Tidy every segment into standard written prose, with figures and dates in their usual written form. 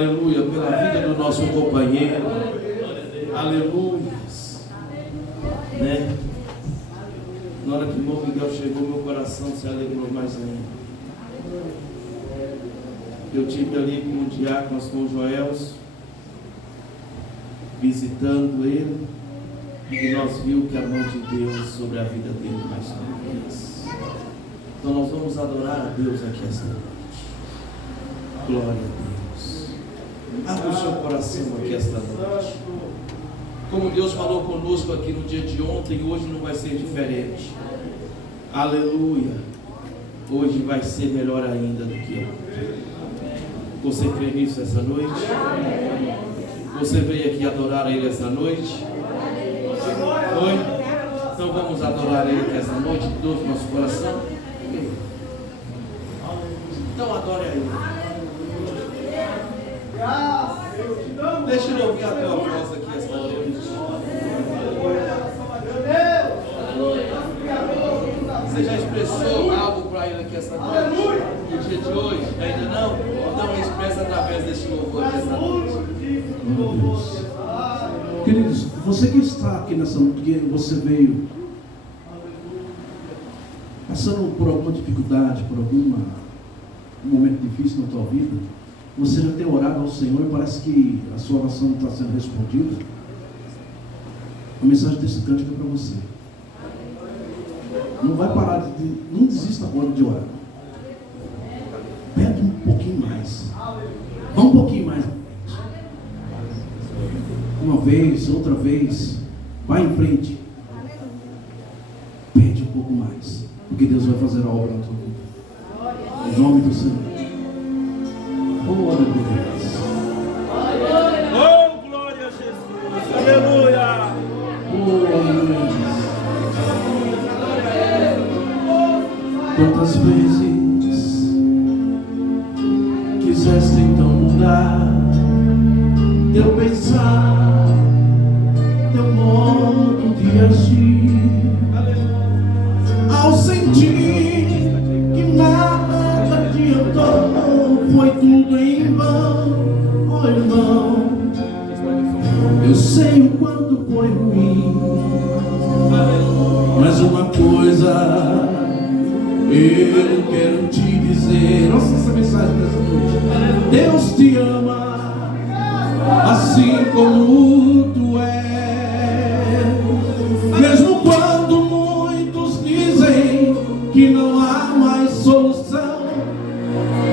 Aleluia, pela vida do nosso companheiro. Aleluia. Né? Na hora que o irmão Miguel chegou, meu coração se alegrou mais ainda. Eu tive ali com o diácono, com o Joelso, visitando ele, e nós vimos que a mão de Deus sobre a vida dele mais uma vez. Então nós vamos adorar a Deus aqui esta noite. Glória a Deus. Abra o seu coração aqui esta noite. Como Deus falou conosco aqui no dia de ontem, hoje não vai ser diferente. Aleluia. Hoje vai ser melhor ainda do que ontem. Você crê nisso essa noite? Você veio aqui adorar a Ele essa noite? Foi? Então vamos adorar a Ele essa noite de todo o nosso coração. Então adore a Ele. Deixa eu ouvir a tua voz aqui esta noite. Você já expressou algo para Ele aqui esta noite? No dia de hoje? Ainda não? Então expressa através deste louvor aqui esta noite. Queridos, você que está aqui nessa noite, que você veio passando por alguma dificuldade, por algum momento difícil na tua vida, você já tem orado ao Senhor e parece que a sua oração não está sendo respondida. A mensagem desse cântico é para você. Não vai parar não desista agora de orar. Pede um pouquinho mais. Vá um pouquinho mais. Uma vez, outra vez. Vai em frente. Pede um pouco mais. Porque Deus vai fazer a obra na tua vida. Em nome do Senhor. Glória a Deus. Oh, glória a Jesus. Aleluia. Quantas vezes quiseste então mudar teu pensar, teu modo de agir, ao sentir que nada adiantou, foi tudo em vão, oh irmão. Eu sei o quanto foi ruim, mas uma coisa eu quero te dizer. Nossa, essa mensagem dessa noite. Deus te ama assim como tu és. Mesmo quando muitos dizem que não há mais solução,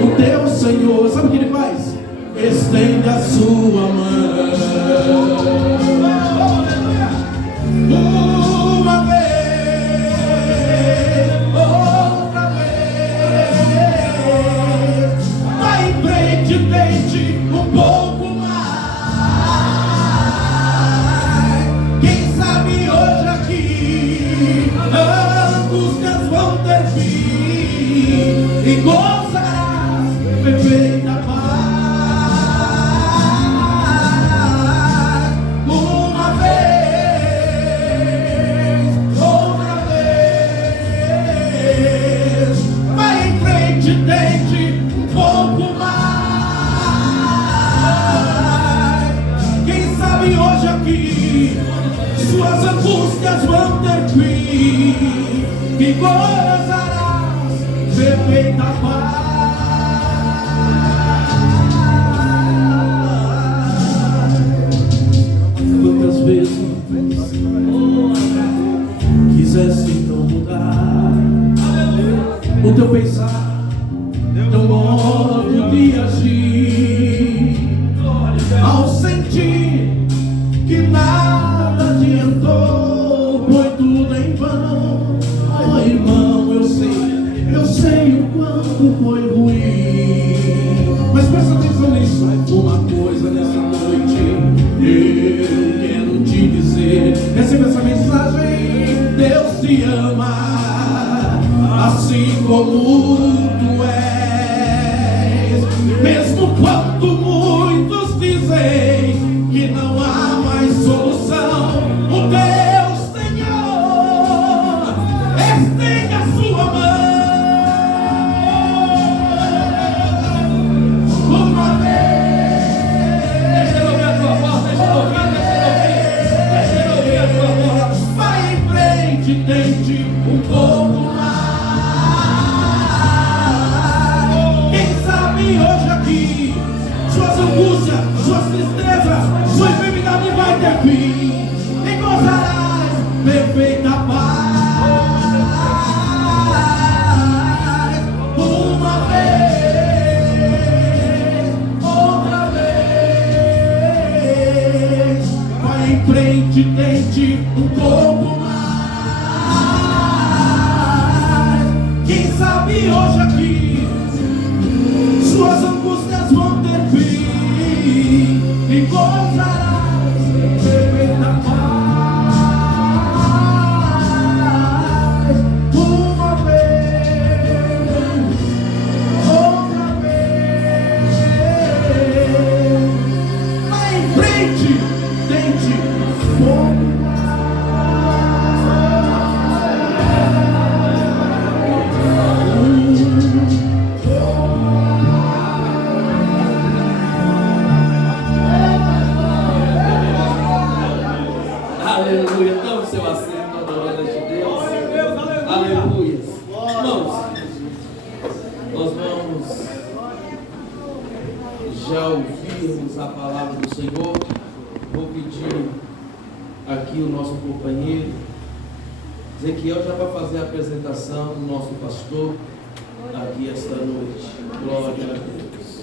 o teu Senhor, sabe o que Ele faz? Estende a sua mão. Uma vez, outra vez, vai em frente, tente um pouco mais. Quem sabe hoje aqui angústias vão ter fim e gozarás perfeita paz. Tente um pouco mais. Quem sabe hoje aqui suas angústias vão ter fim e gozarás perfeita paz. Quantas vezes quisesse então mudar o teu pensar, teu modo de agir, ao sentir que nada adiantou, foi tudo em vão. Oh irmão, eu sei o quanto angústias, suas tristezas, sua enfermidade vai ter fim. Encontrarás perfeita paz. Uma vez, outra vez. Vai em frente, tente um pouco mais. Quem sabe hoje aqui suas angústias vão ter fim. Encontrarás perfeita paz. Uma vez, outra vez. Vai em frente, tente um pouco Aleluia. Então, o seu assento, adorando a Deus. Aleluia. Irmãos, nós vamos já ouvirmos a palavra do Senhor. Vou pedir aqui o nosso companheiro Ezequiel já vai fazer a apresentação do nosso pastor aqui esta noite. Glória a Deus.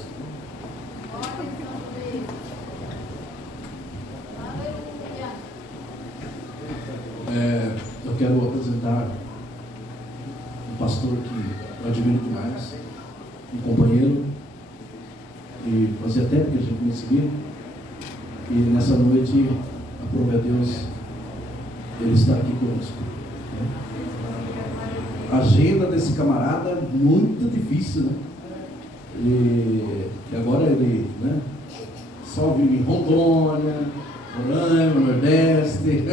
Eu quero apresentar um pastor que eu admiro demais, um companheiro, e fazia tempo que a gente me seguia, e nessa noite, aprove a Deus, ele está aqui conosco. A agenda desse camarada muito difícil, né? E agora ele, né, só vive em Rondônia, Roraima, Nordeste,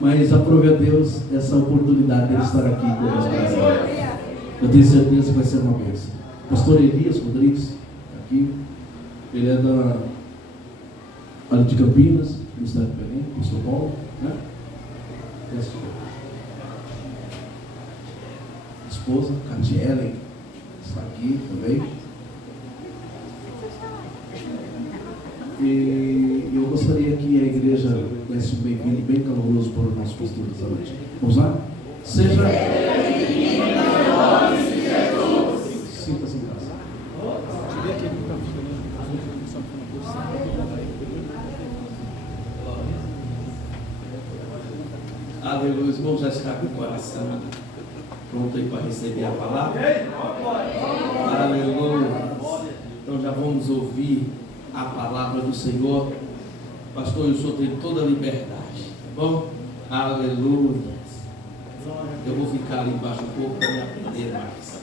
mas aprove a Deus essa oportunidade de ele estar aqui conosco. Eu tenho certeza que vai ser uma bênção. Pastor Elias Rodrigues, aqui, ele é ali de Campinas, no estado de Belém, Pastor Paulo, né? Esposa, Catiele, está aqui também. E eu gostaria que a igreja desse um bem-vindo bem caloroso para o nosso pastor dessa noite. Vamos lá? Seja bem-vindo em nome de Jesus. Sinta-se em casa. Aleluia. Os irmãos já estão com o coração pronto aí para receber a palavra. Aleluia. Então já vamos ouvir a palavra do Senhor. Pastor, o Senhor tem toda a liberdade, tá bom? Aleluia. Eu vou ficar ali embaixo um pouco para me aprender mais.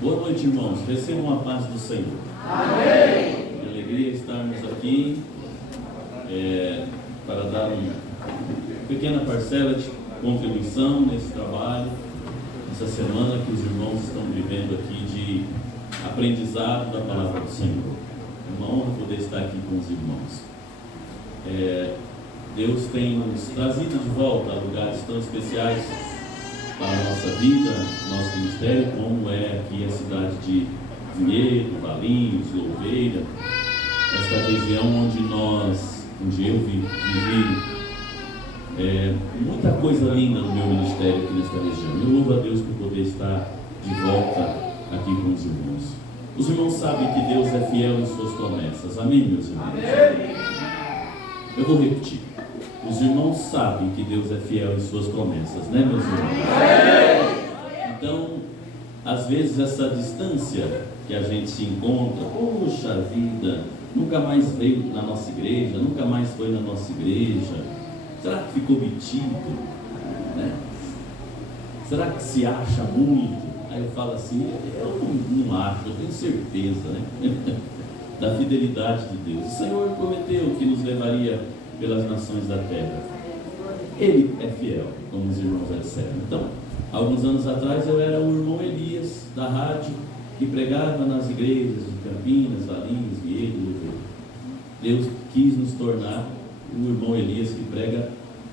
Boa noite, irmãos. Recebam a paz do Senhor. Amém. Que alegria estarmos aqui para dar uma pequena parcela de contribuição nesse trabalho, nessa semana que os irmãos estão vivendo aqui de aprendizado da palavra do Senhor. É uma honra poder estar aqui com os irmãos. Deus tem nos trazido de volta a lugares tão especiais para a nossa vida, nosso ministério, como é aqui a cidade de Vinhedo, Valinhos, Louveira, esta região onde eu vivi muita coisa linda no meu ministério aqui nesta região. Eu louvo a Deus por poder estar de volta aqui com os irmãos. Os irmãos sabem que Deus é fiel em suas promessas. Amém, meus irmãos? Amém. Eu vou repetir. Os irmãos sabem que Deus é fiel em suas promessas, né, meus irmãos? Então, às vezes essa distância que a gente se encontra, poxa vida, nunca mais veio na nossa igreja, nunca mais foi na nossa igreja, será que ficou metido, né? Será que se acha muito? Aí eu falo assim, eu não acho, eu tenho certeza, né? Da fidelidade de Deus. O Senhor prometeu que nos levaria pelas nações da terra. Ele é fiel, como os irmãos já disseram. Então, alguns anos atrás eu era o irmão Elias da rádio que pregava nas igrejas de Campinas, Valinhos, Vinhedo, Louveira. Deus quis nos tornar o irmão Elias que prega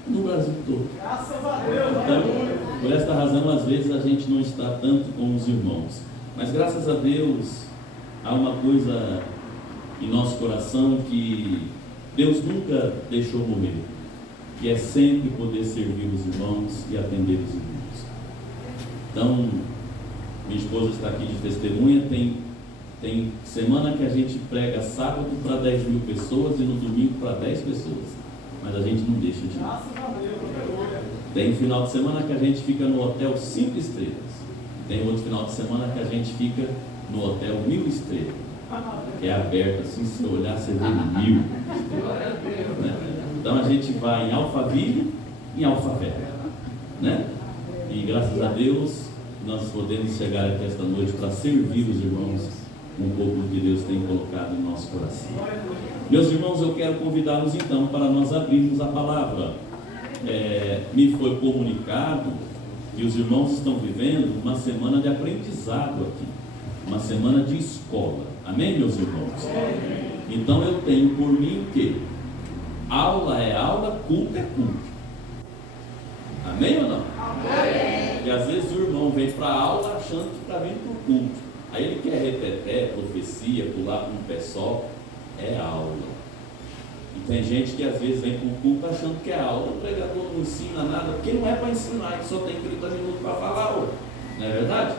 no Brasil todo. Graças a Deus. Então, por esta razão, às vezes a gente não está tanto com os irmãos. Mas graças a Deus, há uma coisa em nosso coração que Deus nunca deixou morrer, que é sempre poder servir os irmãos e atender os irmãos. Então, minha esposa está aqui de testemunha, tem semana que a gente prega sábado para 10 mil pessoas e no domingo para 10 pessoas, mas a gente não deixa de ir. Tem final de semana que a gente fica no hotel 5 estrelas, tem outro final de semana que a gente fica no hotel 1000 estrelas, que é aberto assim, se você olhar você vê 1000 estrelas, né? Então a gente vai em Alphaville e em Alphaville, né? E graças a Deus nós podemos chegar aqui esta noite para servir os irmãos um pouco do que Deus tem colocado em nosso coração. Meus irmãos, eu quero convidá-los então para nós abrirmos a palavra. Me foi comunicado que os irmãos estão vivendo uma semana de aprendizado aqui, uma semana de escola. Amém, meus irmãos? Então eu tenho por mim que aula é aula, culto é culto. Amém ou não? Amém. E às vezes o irmão vem para a aula achando que está vindo para o culto. Aí ele quer repetir, profecia, pular com um pé só. É aula. E tem gente que às vezes vem com o culto achando que é aula. O pregador não ensina nada, porque não é para ensinar, ele só tem 30 minutos para falar hoje. Não é verdade?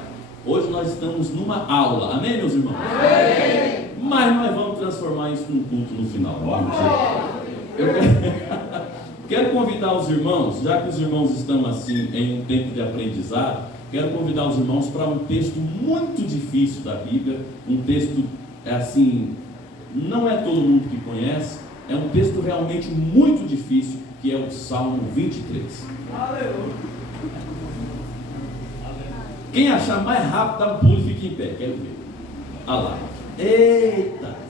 Hoje nós estamos numa aula. Amém, meus irmãos? Amém. Mas nós vamos transformar isso num culto no final. Eu quero convidar os irmãos, já que os irmãos estão assim em um tempo de aprendizado, quero convidar os irmãos para um texto muito difícil da Bíblia, um texto assim, não é todo mundo que conhece, é um texto realmente muito difícil, que é o Salmo 23. Aleluia. Quem achar mais rápido, dá um pulo e fica em pé, quero ver. Olha lá. Eita!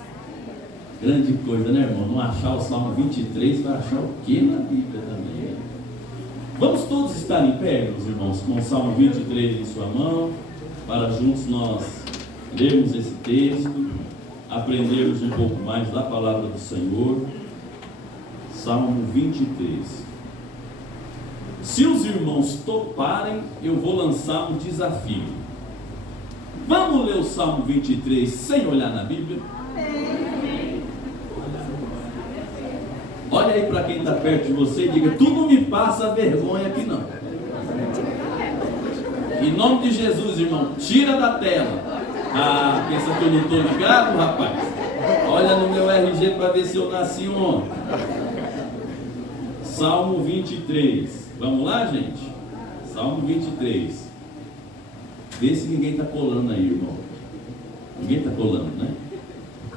Grande coisa, né, irmão? Não achar o Salmo 23, vai achar o que na Bíblia também? Vamos todos estar em pé, meus irmãos, com o Salmo 23 em sua mão, para juntos nós lermos esse texto, aprendermos um pouco mais da palavra do Senhor. Salmo 23. Se os irmãos toparem, eu vou lançar um desafio. Vamos ler o Salmo 23 sem olhar na Bíblia? Olha aí para quem está perto de você e diga: tu não me passa vergonha aqui não. Em nome de Jesus, irmão, tira da tela. Ah, pensa que eu não estou ligado, rapaz? Olha no meu RG para ver se eu nasci ontem. Salmo 23. Vamos lá, gente? Salmo 23. Vê se ninguém está colando aí, irmão. Ninguém está colando, né?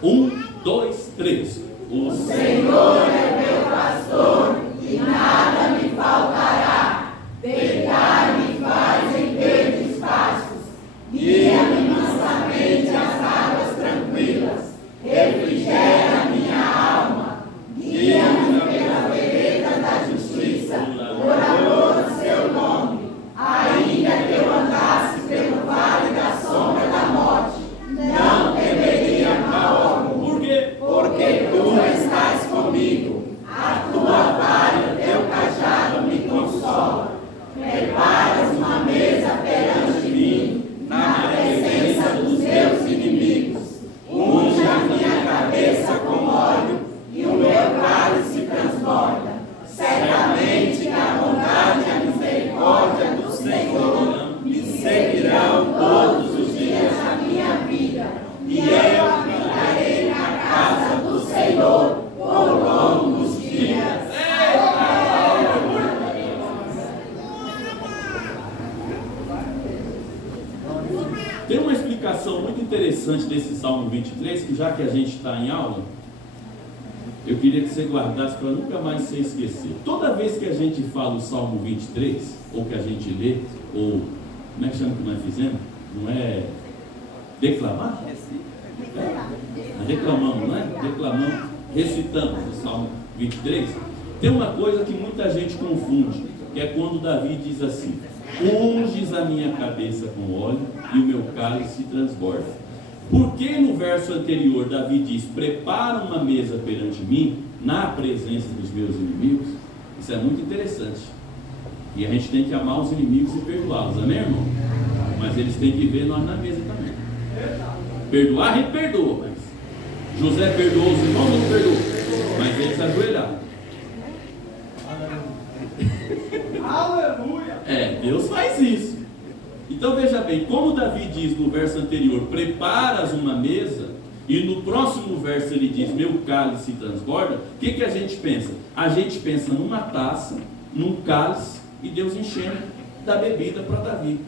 1, 2, 3. O Senhor é meu pastor e nada me faltará. Deitar-me faz em verdes pastos, guia-me mansamente às águas tranquilas, refrigera minha alma, guia-me pela vereda da justiça, por amor do seu nome. Ainda que eu andasse pelo vale da sombra da morte, não temeria mal algum. Por quê? Porque tu estás comigo, a tua vara e o teu cajado me consolam. Preparas uma mesa perante mim, na presença dos meus inimigos. Unge a minha cabeça com óleo e o meu cálice transborda. Certamente que a bondade e a misericórdia do Senhor me seguirão todos os dias da minha vida, e eu habitarei na casa do Senhor por longos dias. Tem uma explicação muito interessante desse Salmo 23, que já que a gente está em aula, eu queria que você guardasse para nunca mais você esquecer. Toda vez que a gente fala o Salmo 23, ou que a gente lê, ou como é que chama que nós fizemos? Não é declamar? Nós declamamos, não é? Declamamos, recitamos o Salmo 23. Tem uma coisa que muita gente confunde, que é quando Davi diz assim: unges a minha cabeça com óleo e o meu cálice transborda. Por que no verso anterior Davi diz: prepara uma mesa perante mim, na presença dos meus inimigos? Isso é muito interessante. E a gente tem que amar os inimigos e perdoá-los, amém, irmão? Mas eles têm que ver nós na mesa também. Perdoar, a gente perdoa, mas José perdoou os irmãos ou não perdoou? Mas eles ajoelharam. Aleluia! Deus faz isso. Então veja bem, como Davi diz no verso anterior, preparas uma mesa, e no próximo verso ele diz, meu cálice transborda, o que a gente pensa? A gente pensa numa taça, num cálice, e Deus enchendo da bebida para Davi.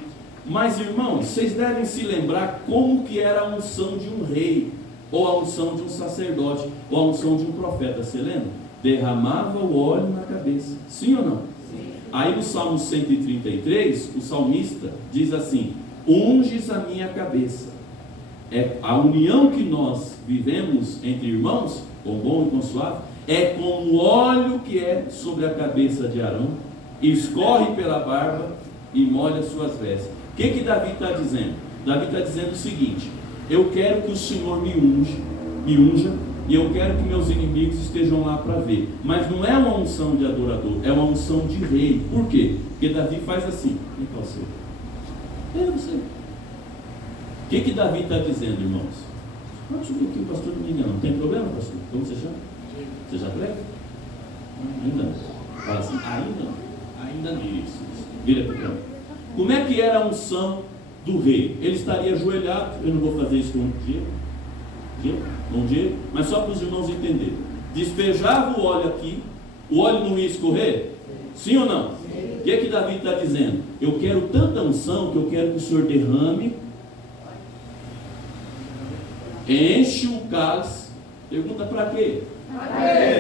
Mas irmãos, vocês devem se lembrar como que era a unção de um rei, ou a unção de um sacerdote, ou a unção de um profeta. Você lembra? Derramava o óleo na cabeça, sim ou não? Sim. Aí no Salmo 133, o salmista diz assim, unges a minha cabeça. A união que nós vivemos entre irmãos, com bom e com suave, é como o óleo que é sobre a cabeça de Arão, escorre pela barba e molha suas vestes. O que Davi está dizendo? Davi está dizendo o seguinte, eu quero que o Senhor me unja, e eu quero que meus inimigos estejam lá para ver. Mas não é uma unção de adorador, é uma unção de rei. Por quê? Porque Davi faz assim. Vem cá, você. Você. O que Davi está dizendo, irmãos? Pode subir aqui, o pastor não me engana. Não tem problema, pastor? Como você chama? Você já prega? Ainda não. Fala assim, ainda não. Ainda não. Isso. Vira para o campo. Como é que era a unção do rei? Ele estaria ajoelhado. Eu não vou fazer isso com um dia. Bom dia, mas só para os irmãos entenderem. Despejava o óleo aqui, o óleo não ia escorrer? Sim ou não? O que Davi está dizendo? Eu quero tanta unção que eu quero que o Senhor derrame, enche o cálice. Pergunta para quê?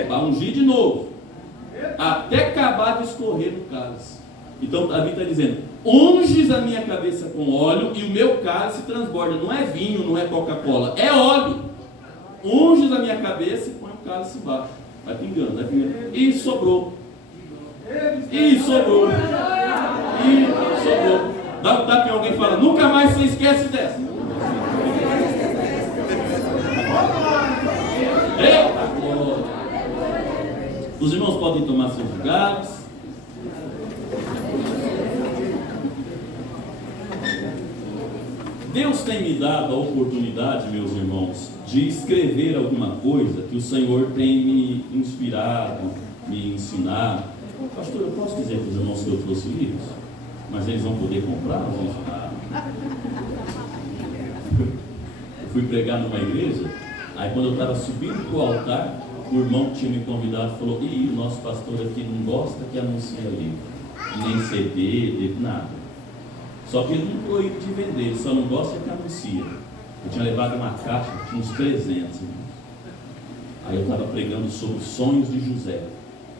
Para ungir de novo, até acabar de escorrer no cálice. Então Davi está dizendo, unges a minha cabeça com óleo e o meu cálice transborda. Não é vinho, não é Coca-Cola, é óleo. Unges a minha cabeça e põe o cálice embaixo. Vai pingando, vai pingando. E sobrou. Dá um tapa em alguém e fala, nunca mais você esquece dessa. Eita glória. Os irmãos podem tomar seus lugares. Deus tem me dado a oportunidade, meus irmãos, de escrever alguma coisa que o Senhor tem me inspirado, me ensinado. Pastor, eu posso dizer para os irmãos que eu trouxe livros? Mas eles vão poder comprar, gente? Eu fui pregar numa igreja, aí quando eu estava subindo para o altar, o irmão que tinha me convidado falou, o nosso pastor aqui não gosta que anuncia livro, nem CD, nada. Só que ele não proíbe de vender, ele só não gosta que anuncia. Eu tinha levado uma caixa, tinha uns 300 irmãos. Aí eu estava pregando sobre sonhos de José.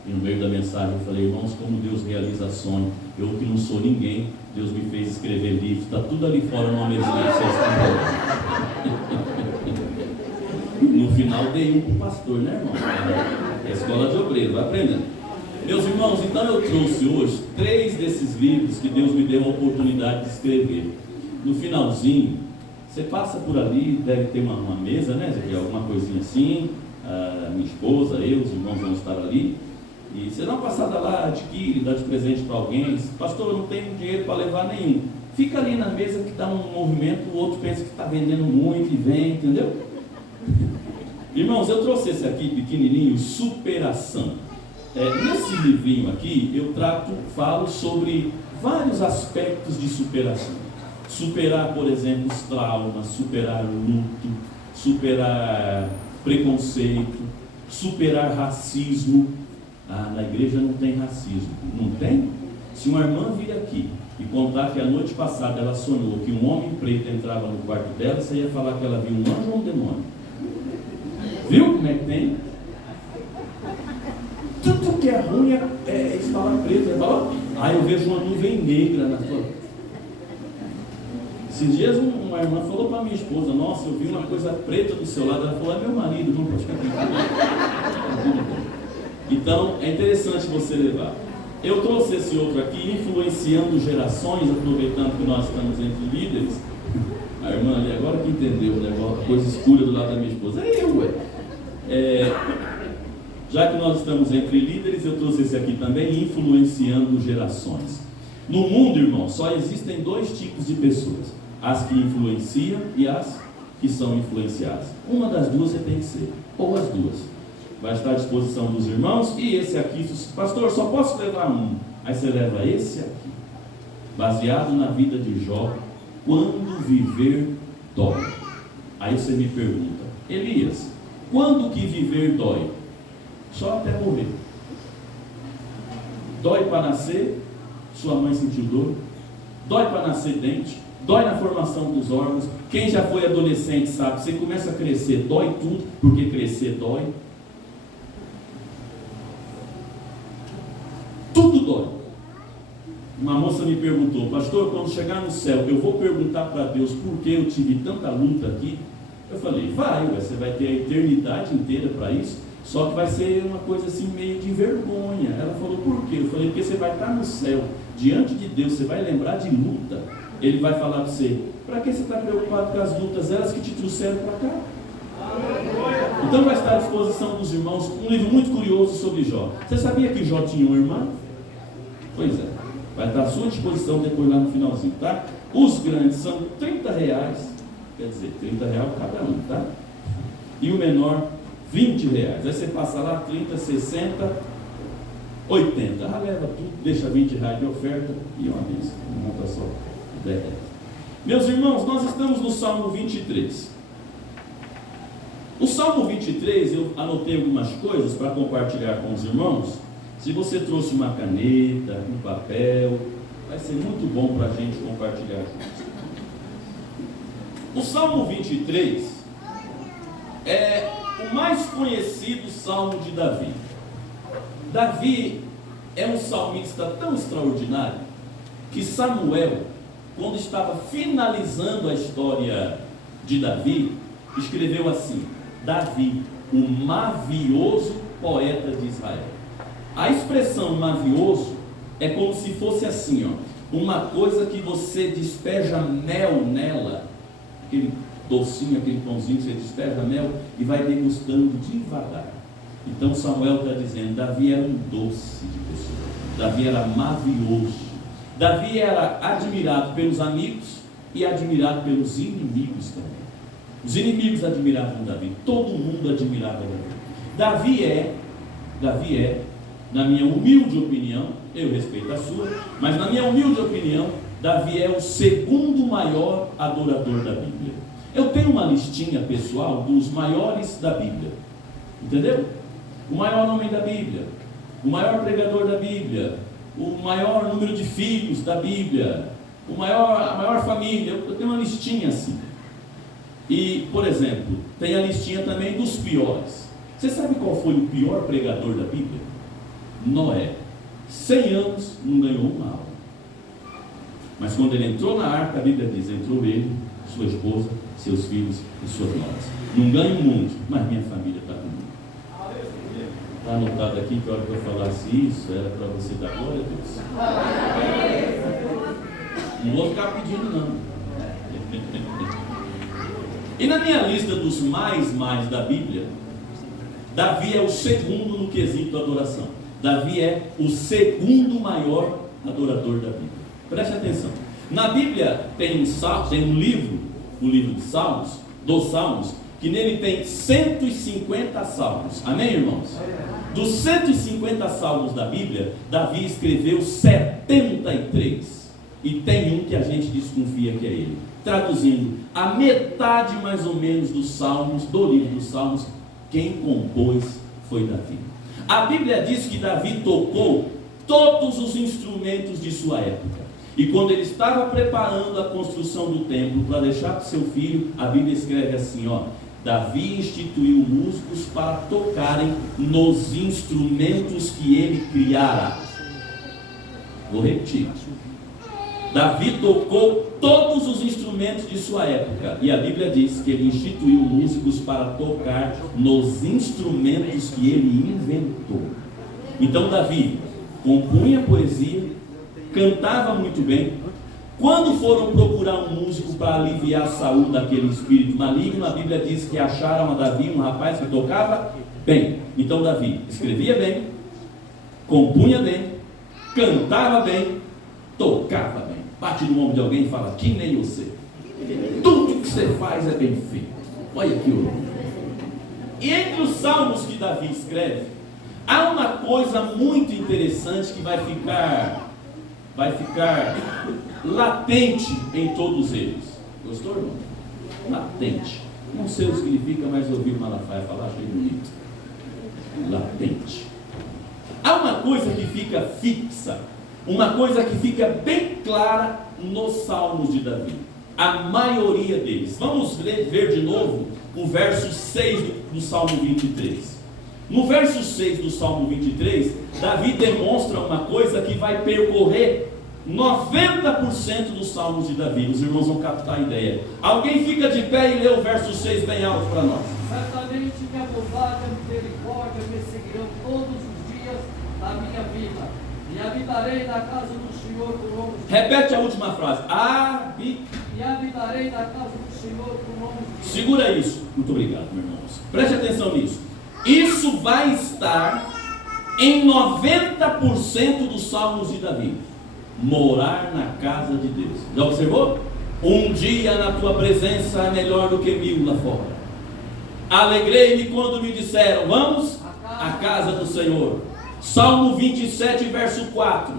E no meio da mensagem eu falei, irmãos, como Deus realiza sonhos. Eu que não sou ninguém, Deus me fez escrever livros. Está tudo ali fora numa mesinha que vocês estão. No final dei um para o pastor, né, irmão? É a escola de obreiro, vai aprendendo. Meus irmãos, então eu trouxe hoje 3 desses livros que Deus me deu a oportunidade de escrever. No finalzinho, você passa por ali, deve ter uma mesa, né? Alguma coisinha assim, a minha esposa, eu, os irmãos vão estar ali. E você dá uma passada lá, adquire, dá de presente para alguém. Pastor, eu não tenho dinheiro para levar nenhum. Fica ali na mesa que dá um movimento, o outro pensa que está vendendo muito e vem, entendeu? Irmãos, eu trouxe esse aqui pequenininho, Superação. Nesse livrinho aqui, eu falo sobre vários aspectos de superação. Superar, por exemplo, os traumas, superar o luto, superar preconceito, superar racismo. Na igreja não tem racismo. Não tem? Se uma irmã vir aqui e contar que a noite passada ela sonhou que um homem preto entrava no quarto dela, você ia falar que ela viu um anjo ou um demônio? Viu como é que tem? Tudo que é ruim é escola preta. Eu vejo uma nuvem negra na sua. Esses dias uma irmã falou para minha esposa, nossa, eu vi uma coisa preta do seu lado. Ela falou, é meu marido, não pode ficar aqui. Então é interessante você levar. Eu trouxe esse outro aqui, Influenciando Gerações, aproveitando que nós estamos entre líderes. A irmã ali agora que entendeu o negócio, a coisa escura do lado da minha esposa. É eu, ué. Já que nós estamos entre líderes, eu trouxe esse aqui também, influenciando gerações. No mundo, irmão, só existem dois tipos de pessoas: as que influenciam e as que são influenciadas. Uma das duas você tem que ser, ou as duas. Vai estar à disposição dos irmãos. E esse aqui, pastor, só posso levar um. Aí você leva esse aqui, baseado na vida de Jó. Quando viver dói. Aí você me pergunta: Elias, quando que viver dói? Só até morrer. Dói para nascer, sua mãe sentiu dor. Dói para nascer dente. Dói na formação dos órgãos. Quem já foi adolescente sabe, você começa a crescer, dói tudo, porque crescer dói. Tudo dói. Uma moça me perguntou: pastor, quando chegar no céu, eu vou perguntar para Deus por que eu tive tanta luta aqui? Eu falei: você vai ter a eternidade inteira para isso, só que vai ser uma coisa assim meio de vergonha. Ela falou: por quê? Eu falei: porque você vai estar no céu, diante de Deus, você vai lembrar de luta. Ele vai falar para você: para que você está preocupado com as lutas? Elas que te trouxeram para cá. Então vai estar à disposição dos irmãos um livro muito curioso sobre Jó. Você sabia que Jó tinha uma irmã? Pois é, vai estar à sua disposição depois lá no finalzinho, tá? Os grandes são R$30, quer dizer, R$30 cada um, tá? E o menor, R$20. Aí você passa lá, 30, 60, 80. Leva tudo, deixa R$20 de oferta e uma vez, não monta só 10. Meus irmãos, nós estamos no Salmo 23. O Salmo 23, eu anotei algumas coisas para compartilhar com os irmãos. Se você trouxe uma caneta, um papel, vai ser muito bom para a gente compartilhar juntos. O Salmo 23 é o mais conhecido salmo de Davi. Davi é um salmista tão extraordinário que Samuel, quando estava finalizando a história de Davi, escreveu assim: Davi, o mavioso poeta de Israel. A expressão mavioso é como se fosse assim, uma coisa que você despeja mel nela, aquele docinho, aquele pãozinho que você despeja mel e vai degustando devagar. Então Samuel está dizendo: Davi era um doce de pessoa, Davi era mavioso, Davi era admirado pelos amigos e admirado pelos inimigos também. Os inimigos admiravam Davi, todo mundo admirava Davi. Davi é, na minha humilde opinião, eu respeito a sua, mas na minha humilde opinião, Davi é o segundo maior adorador da Bíblia. Eu tenho uma listinha pessoal dos maiores da Bíblia, entendeu? O maior homem da Bíblia, o maior pregador da Bíblia, o maior número de filhos da Bíblia, a maior família. Eu tenho uma listinha assim. E, por exemplo, tem a listinha também dos piores. Você sabe qual foi o pior pregador da Bíblia? Noé. 100 anos, não ganhou uma alma. Mas quando ele entrou na arca, a Bíblia diz: entrou ele, sua esposa, seus filhos e suas noras. Não ganho muito, mas minha família está comigo. Está anotado aqui que a hora que eu falasse isso, era para você dar glória a Deus. Não vou ficar pedindo não. E na minha lista dos mais da Bíblia, Davi é o segundo no quesito adoração. Davi é o segundo maior adorador da Bíblia. Preste atenção. Na Bíblia tem um livro, o livro de Salmos, dos Salmos, que nele tem 150 salmos. Amém, irmãos? Dos 150 salmos da Bíblia, Davi escreveu 73. E tem um que a gente desconfia que é ele. Traduzindo, a metade mais ou menos dos salmos, do livro dos Salmos, quem compôs foi Davi. A Bíblia diz que Davi tocou todos os instrumentos de sua época. E quando ele estava preparando a construção do templo para deixar para seu filho, a Bíblia escreve assim, Davi instituiu músicos para tocarem nos instrumentos que ele criara. Vou repetir. Davi tocou todos os instrumentos de sua época, e a Bíblia diz que ele instituiu músicos para tocar nos instrumentos que ele inventou. Então Davi compunha poesia, cantava muito bem. Quando foram procurar um músico para aliviar Saul daquele espírito maligno, a Bíblia diz que acharam a Davi um rapaz que tocava Bem, então Davi escrevia bem, compunha bem, cantava bem, tocava bem. Bate no ombro de alguém e fala: que nem você. Tudo que você faz é bem feito. Olha aqui o. E entre os salmos que Davi escreve, há uma coisa muito interessante que vai ficar latente em todos eles. Gostou, irmão? Latente. Não sei o que significa, mas ouvi o Malafaia falar, achei bonito. Latente. Há uma coisa que fica fixa, uma coisa que fica bem clara nos salmos de Davi. A maioria deles. Vamos ver de novo o verso 6 do Salmo 23. No verso 6 do Salmo 23, Davi demonstra uma coisa que vai percorrer 90% dos salmos de Davi. Os irmãos vão captar a ideia. Alguém fica de pé e lê o verso 6 bem alto para nós. Certamente minha bondade e misericórdia me seguirão todos os dias da minha vida, e habitarei na casa do Senhor por longos dias. Repete a última frase. E habitarei na casa do Senhor por longos dias. Segura isso. Muito obrigado, meus irmãos. Preste atenção nisso. Isso vai estar em 90% dos salmos de Davi. Morar na casa de Deus. Já observou? Um dia na tua presença é melhor do que 1000 lá fora. Alegrei-me quando me disseram: vamos à casa do Senhor. Salmo 27, verso 4.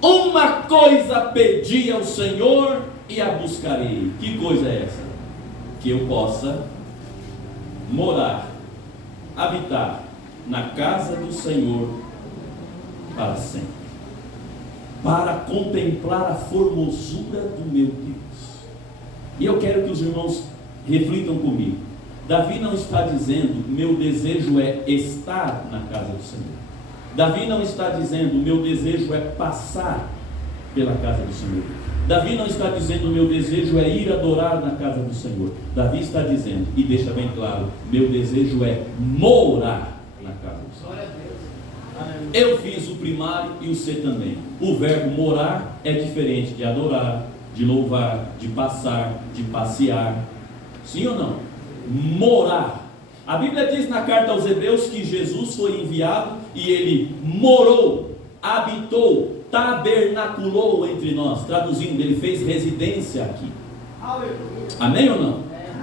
Uma coisa pedi ao Senhor e a buscarei. Que coisa é essa? Que eu possa morar, habitar na casa do Senhor para sempre, para contemplar a formosura do meu Deus. E eu quero que os irmãos reflitam comigo. Davi não está dizendo: meu desejo é estar na casa do Senhor. Davi não está dizendo: meu desejo é passar pela casa do Senhor. Davi não está dizendo: meu desejo é ir adorar na casa do Senhor. Davi está dizendo, e deixa bem claro: meu desejo é morar na casa do Senhor. Eu fiz o primário e o C também. O verbo morar é diferente de adorar, de louvar, de passar, de passear. Sim ou não? Morar. A Bíblia diz na carta aos Hebreus que Jesus foi enviado e ele morou, habitou, tabernaculou entre nós. Traduzindo, ele fez residência aqui. Amém ou não?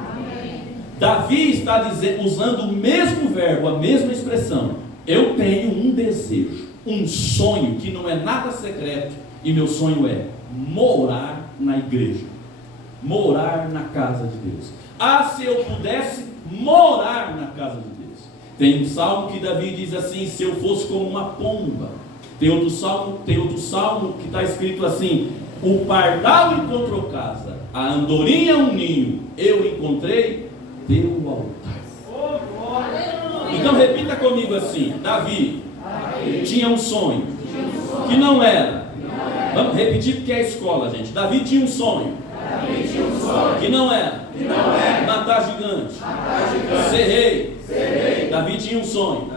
Amém. Davi está usando o mesmo verbo, a mesma expressão. Eu tenho um desejo, um sonho que não é nada secreto, e meu sonho é morar na igreja, morar na casa de Deus. Se eu pudesse morar na casa de Deus. Tem um salmo que Davi diz assim: se eu fosse como uma pomba. Tem outro salmo que está escrito assim: o pardal encontrou casa, a andorinha um ninho, eu encontrei teu altar. Então repita comigo assim: Davi tinha um sonho que não era. Vamos repetir porque é escola, gente. Davi tinha um sonho que não era matar gigante, ser rei. Davi tinha um sonho,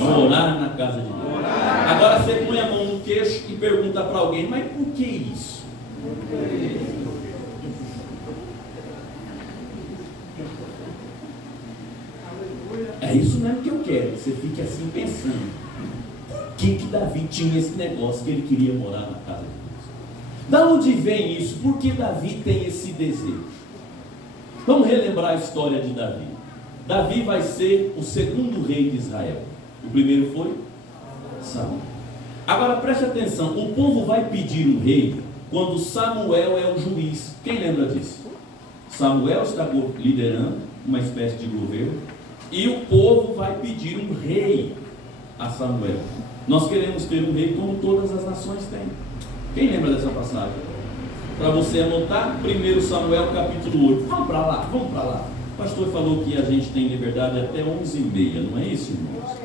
morar na casa de Deus. Agora você põe a mão no queixo e pergunta para alguém: mas por que isso? É isso mesmo que eu quero, que você fique assim pensando. Por que Davi tinha esse negócio que ele queria morar na casa de Deus? Da onde vem isso? Por que Davi tem esse desejo? Vamos relembrar a história de Davi. Davi vai ser o segundo rei de Israel. O primeiro foi Saul. Agora preste atenção: o povo vai pedir um rei quando Samuel é o juiz. Quem lembra disso? Samuel está liderando uma espécie de governo e o povo vai pedir um rei a Samuel. Nós queremos ter um rei como todas as nações têm. Quem lembra dessa passagem? Para você anotar, 1 Samuel capítulo 8. Vamos para lá, vamos para lá. O pastor falou que a gente tem liberdade até 11h30, não é isso, irmãos?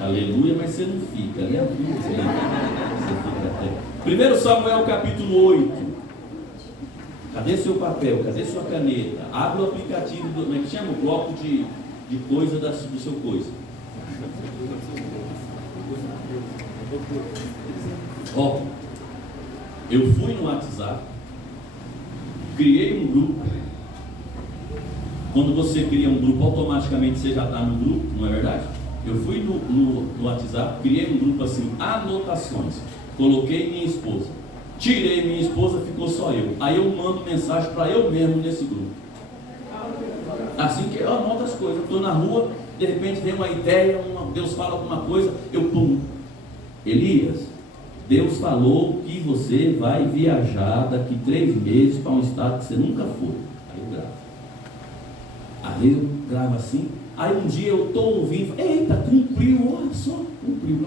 Aleluia, mas você não fica, né? Você fica até. 1 Samuel capítulo 8. Cadê seu papel? Cadê sua caneta? Abre o aplicativo, como é que chama? O bloco de coisa do seu coisa. Ó, eu fui no WhatsApp, criei um grupo, Quando você cria um grupo, automaticamente você já está no grupo, não é verdade? Eu fui no WhatsApp, criei um grupo assim, anotações, coloquei minha esposa, tirei minha esposa, ficou só eu. Aí eu mando mensagem para eu mesmo nesse grupo. Assim que eu anoto as coisas, eu estou na rua, de repente vem uma ideia, Deus fala alguma coisa, eu pum. Elias, Deus falou que você vai viajar daqui 3 meses para um estado que você nunca foi. Aí eu gravo. Aí eu gravo assim. Aí um dia eu estou ouvindo, eita, cumpriu, olha só, cumpriu.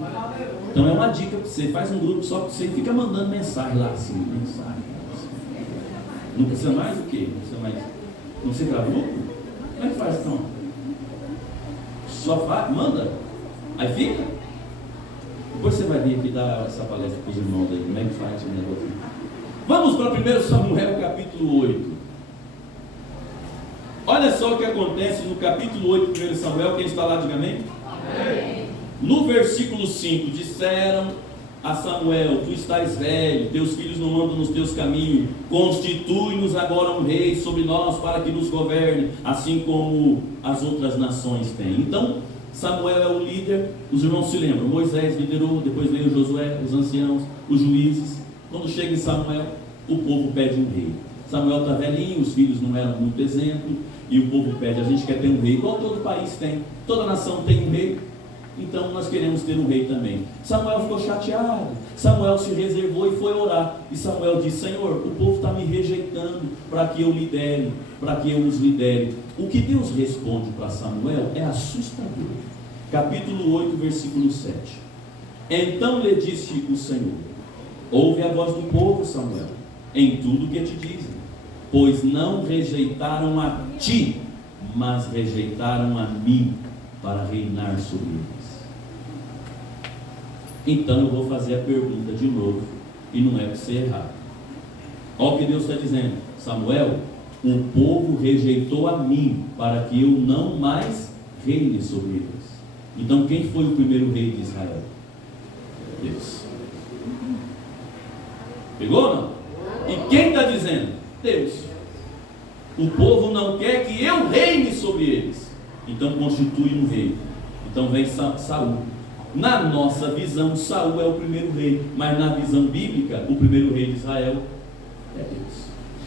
Então é uma dica para você, faz um grupo só para você e fica mandando mensagem lá assim, mensagem. Não precisa mais o quê? Não precisa mais. Não se gravou? Como é que faz então? Só faz, manda. Aí fica. Depois você vai vir aqui dar essa palestra para os irmãos aí, como é que faz esse negócio. Vamos para 1 Samuel capítulo 8. Olha só o que acontece no capítulo 8 de 1 Samuel, quem está lá, diga amém? Amém. No versículo 5, disseram a Samuel, tu estás velho, teus filhos não andam nos teus caminhos, constitui-nos agora um rei sobre nós para que nos governe, assim como as outras nações têm. Então, Samuel é o líder, os irmãos se lembram, Moisés liderou, depois veio Josué, os anciãos, os juízes. Quando chega em Samuel, o povo pede um rei. Samuel está velhinho, os filhos não eram muito exemplo, e o povo pede, a gente quer ter um rei, igual todo país tem, toda nação tem um rei, então nós queremos ter um rei também. Samuel ficou chateado, Samuel se reservou e foi orar, e Samuel disse, Senhor, o povo está me rejeitando para que eu lidere, para que eu os lidere. O que Deus responde para Samuel é assustador. Capítulo 8, versículo 7. Então lhe disse o Senhor, ouve a voz do povo, Samuel, em tudo que te dizem, pois não rejeitaram a ti, mas rejeitaram a mim para reinar sobre eles. Então eu vou fazer a pergunta de novo, e não é para você errar. Olha o que Deus está dizendo, Samuel, o povo rejeitou a mim para que eu não mais reine sobre eles. Então quem foi o primeiro rei de Israel? Deus. Pegou ou não? E quem está dizendo? Deus. O povo não quer que eu reine sobre eles, então constitui um rei. Então vem Saul. Na nossa visão, Saul é o primeiro rei, mas na visão bíblica, o primeiro rei de Israel é Deus.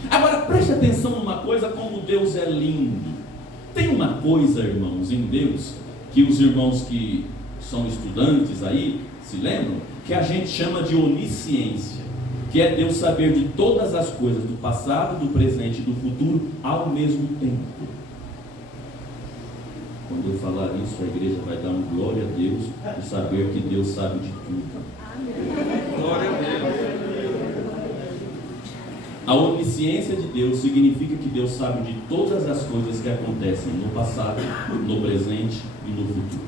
Agora preste atenção numa coisa, como Deus é lindo. Tem uma coisa, irmãos, em Deus, que os irmãos que são estudantes aí se lembram, que a gente chama de onisciência, que é Deus saber de todas as coisas, do passado, do presente e do futuro, ao mesmo tempo. Quando eu falar isso, a igreja vai dar uma glória a Deus, de saber que Deus sabe de tudo. Glória a Deus. A onisciência de Deus significa que Deus sabe de todas as coisas que acontecem no passado, no presente e no futuro.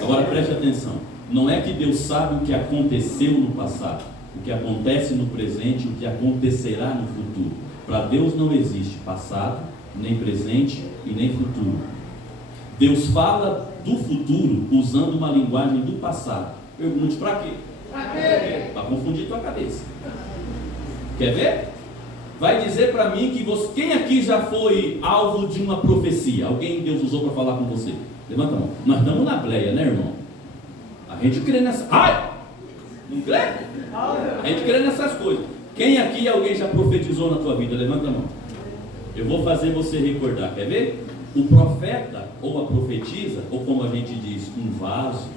Agora preste atenção, não é que Deus sabe o que aconteceu no passado, o que acontece no presente, o que acontecerá no futuro. Para Deus não existe passado, nem presente e nem futuro. Deus fala do futuro usando uma linguagem do passado. Pergunte para quê? Para confundir tua cabeça. Quer ver? Vai dizer para mim que você, quem aqui já foi alvo de uma profecia? Alguém Deus usou para falar com você? Levanta a mão. Nós estamos na pleia, né, irmão? A gente crê nessa... Ai! Não crê? A gente crê nessas coisas. Quem aqui alguém já profetizou na tua vida? Levanta a mão. Eu vou fazer você recordar. Quer ver? O profeta ou a profetisa, ou como a gente diz, um vaso,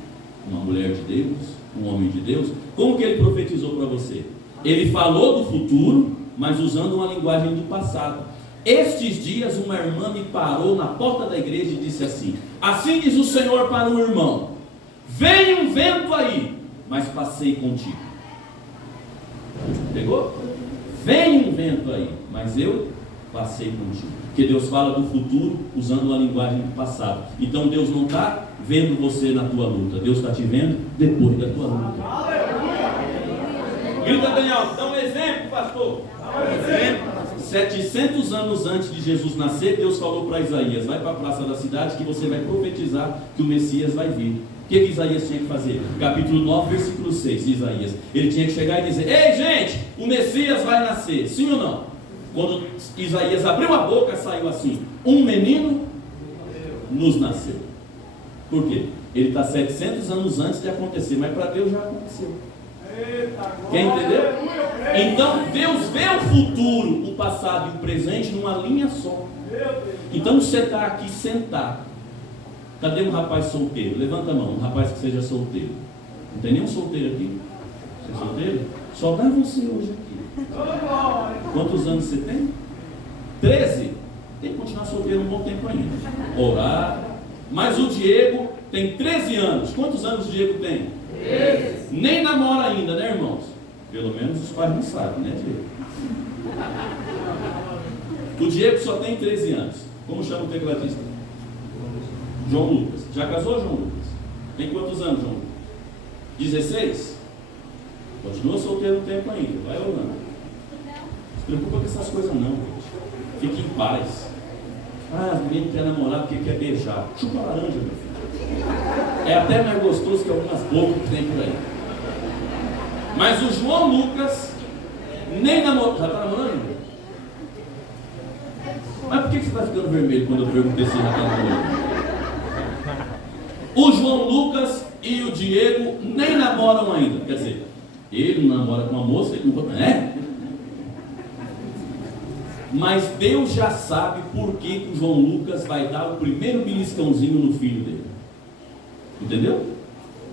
uma mulher de Deus, um homem de Deus, como que ele profetizou para você? Ele falou do futuro, mas usando uma linguagem do passado. Estes dias uma irmã me parou na porta da igreja e disse assim: assim diz o Senhor para o irmão, vem um vento aí, mas passei contigo. Pegou? Vem um vento aí, mas eu passei contigo. Porque Deus fala do futuro usando uma linguagem do passado. Então Deus não está vendo você na tua luta, Deus está te vendo depois da tua luta. Grita bem alto, dá um exemplo, pastor. Dá um exemplo. 700 anos antes de Jesus nascer, Deus falou para Isaías: vai para a praça da cidade que você vai profetizar que o Messias vai vir. O que Isaías tinha que fazer? Capítulo 9, versículo 6 de Isaías. Ele tinha que chegar e dizer: ei gente, o Messias vai nascer, sim ou não? Quando Isaías abriu a boca, saiu assim: um menino nos nasceu. Por quê? Ele está 700 anos antes de acontecer, mas para Deus já aconteceu. Quer entender? Então Deus vê o futuro, o passado e o presente numa linha só. Então você está aqui sentado. Cadê um rapaz solteiro? Levanta a mão, um rapaz que seja solteiro. Não tem nenhum solteiro aqui? Você é solteiro? Só dá você hoje aqui. Quantos anos você tem? 13? Tem que continuar solteiro um bom tempo ainda. Orar. Mas o Diego tem 13 anos. Quantos anos o Diego tem? 13. Nem namora ainda, né, irmãos? Pelo menos os pais não sabem, né, Diego? O Diego só tem 13 anos. Como chama o tecladista? João Lucas. Já casou, João Lucas? Tem quantos anos, João Lucas? 16? Continua solteiro um tempo ainda. Vai orando. Não se preocupa com essas coisas não, gente. Fique em paz. Ah, as meninas querem namorar porque quer beijar. Chupa a laranja, meu filho. É até mais gostoso que algumas bocas que tem por aí. Mas o João Lucas nem namorou. Já está namorando? Mas por que você está ficando vermelho quando eu perguntei se já está namorando? O João Lucas e o Diego nem namoram ainda. Quer dizer, ele não namora com a moça, ele não... É? Mas Deus já sabe por que o João Lucas vai dar o primeiro beliscãozinho no filho dele. Entendeu?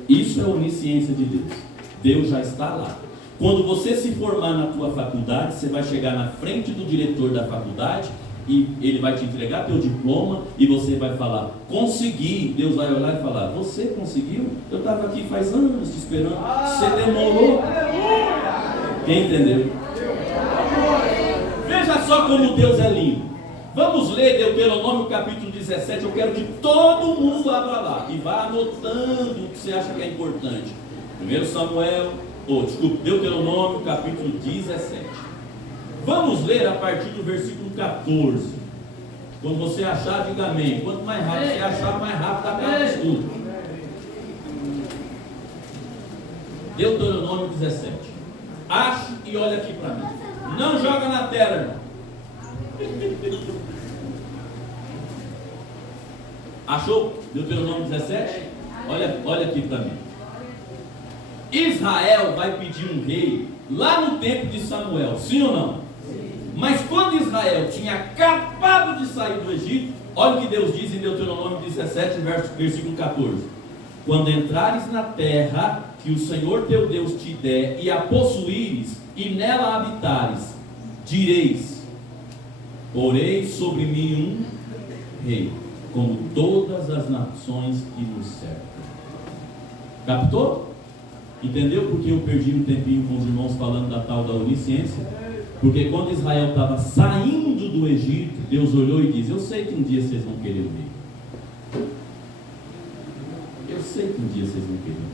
Isso é a onisciência de Deus. Deus já está lá. Quando você se formar na tua faculdade, você vai chegar na frente do diretor da faculdade e ele vai te entregar teu diploma e você vai falar: consegui. Deus vai olhar e falar: você conseguiu? Eu estava aqui faz anos te esperando. Você demorou. Quem entendeu? Veja só como Deus é lindo. Vamos ler Deuteronômio capítulo 17. Eu quero que todo mundo abra lá e vá anotando o que você acha que é importante. 1 Samuel, Deuteronômio capítulo 17. Vamos ler a partir do versículo 14. Quando você achar, diga amém. Quanto mais rápido você achar, mais rápido acaba o estudo. Deuteronômio 17. Ache e olha aqui para mim. Não joga na tela, irmão. Achou? Deuteronômio 17? Olha aqui para mim. Israel vai pedir um rei lá no tempo de Samuel, sim ou não? Sim. Mas quando Israel tinha acabado de sair do Egito, olha o que Deus diz em Deuteronômio 17, versículo 14: quando entrares na terra que o Senhor teu Deus te der e a possuíres e nela habitares, direis: porei sobre mim um rei, como todas as nações que nos cercam. Captou? Entendeu por que eu perdi um tempinho com os irmãos falando da tal da onisciência? Porque quando Israel estava saindo do Egito, Deus olhou e disse: eu sei que um dia vocês vão querer um rei. Eu sei que um dia vocês vão querer um rei.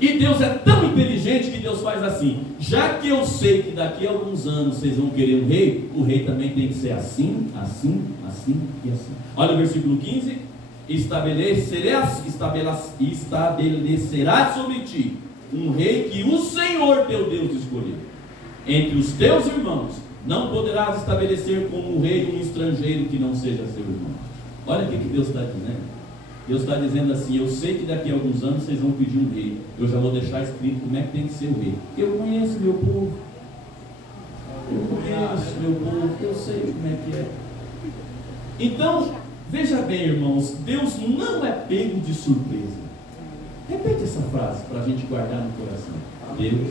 E Deus é tão inteligente que Deus faz assim: já que eu sei que daqui a alguns anos vocês vão querer um rei, o rei também tem que ser assim, assim, assim e assim. Olha o versículo 15: estabelecerás sobre ti um rei que o Senhor teu Deus escolheu. Entre os teus irmãos não poderás estabelecer como um rei um estrangeiro que não seja seu irmão. Olha o que Deus está dizendo. Deus está dizendo assim: eu sei que daqui a alguns anos vocês vão pedir um rei. Eu já vou deixar escrito como é que tem que ser o rei. Eu conheço meu povo. Eu sei como é que é. Então, veja bem, irmãos, Deus não é pego de surpresa. Repete essa frase para a gente guardar no coração. Deus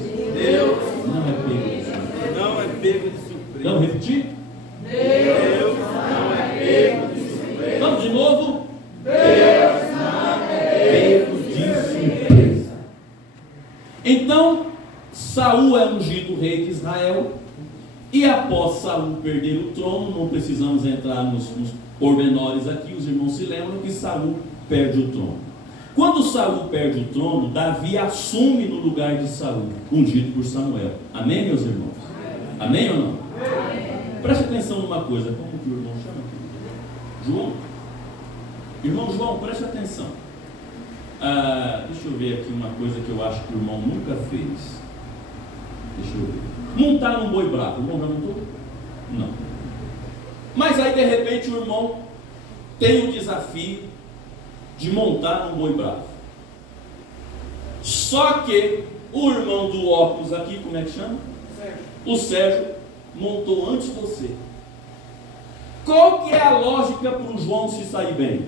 não é pego de surpresa. Não é pego de surpresa. Vamos repetir? Deus não é pego de surpresa. Vamos de novo? Deus não é pego de surpresa. Então, Saul é ungido rei de Israel. E após Saul perder o trono, não precisamos entrar nos pormenores aqui, os irmãos se lembram que Saul perde o trono. Quando Saul perde o trono, Davi assume no lugar de Saul, ungido por Samuel. Amém, meus irmãos? Amém ou não? Amém. Preste atenção numa coisa. Como que o irmão chama? João? Irmão João, preste atenção. Deixa eu ver aqui uma coisa que eu acho que o irmão nunca fez. Deixa eu ver. Montar num boi bravo. O irmão já montou? Não. Mas aí de repente o irmão tem o desafio de montar um boi bravo. Só que o irmão do óculos aqui, como é que chama? O Sérgio montou antes de você. Qual que é a lógica para o João se sair bem?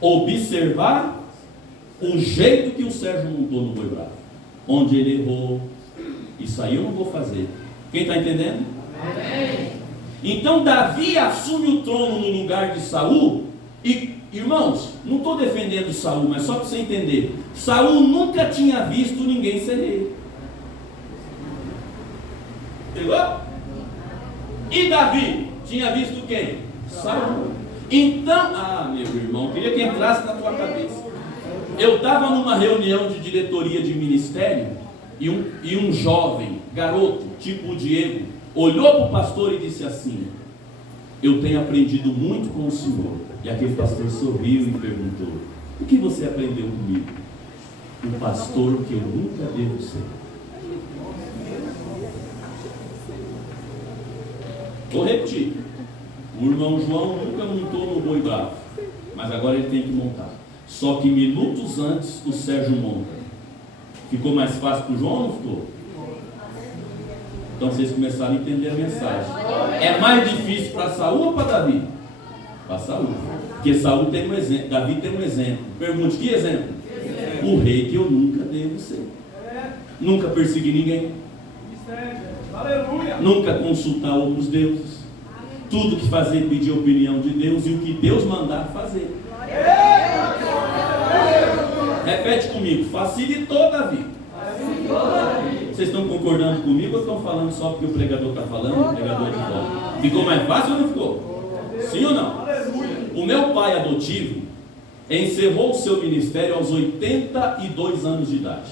Observar o jeito que o Sérgio montou no boi bravo. Onde ele errou. Isso aí eu não vou fazer. Quem está entendendo? Amém. Então Davi assume o trono no lugar de Saul. E, irmãos, não estou defendendo Saul, mas só para você entender. Saul nunca tinha visto ninguém ser rei. Entendeu? E Davi tinha visto quem? Saul. Então, meu irmão, queria que entrasse na tua cabeça. Eu estava numa reunião de diretoria de ministério e um jovem, garoto, tipo o Diego, olhou para o pastor e disse assim: eu tenho aprendido muito com o senhor. E aquele pastor sorriu e perguntou: o que você aprendeu comigo? O pastor que eu nunca devo ser. Vou repetir. O irmão João nunca montou no boi bravo, mas agora ele tem que montar. Só que minutos antes o Sérgio monta. Ficou mais fácil para o João ou não ficou? Então vocês começaram a entender a mensagem. É mais difícil para Saul ou para Davi? Para Saul. Porque Saul tem um exemplo, Davi tem um exemplo. Pergunte, que exemplo? O rei que eu nunca devo ser. Nunca persegui ninguém. Nunca consultar outros deuses. Tudo que fazer, pedir a opinião de Deus e o que Deus mandar fazer. Repete comigo, facilitou Davi. Vocês estão concordando comigo ou estão falando só porque o pregador está falando, o pregador de fora? Ficou mais fácil ou não ficou? Sim ou não? O meu pai adotivo encerrou o seu ministério aos 82 anos de idade.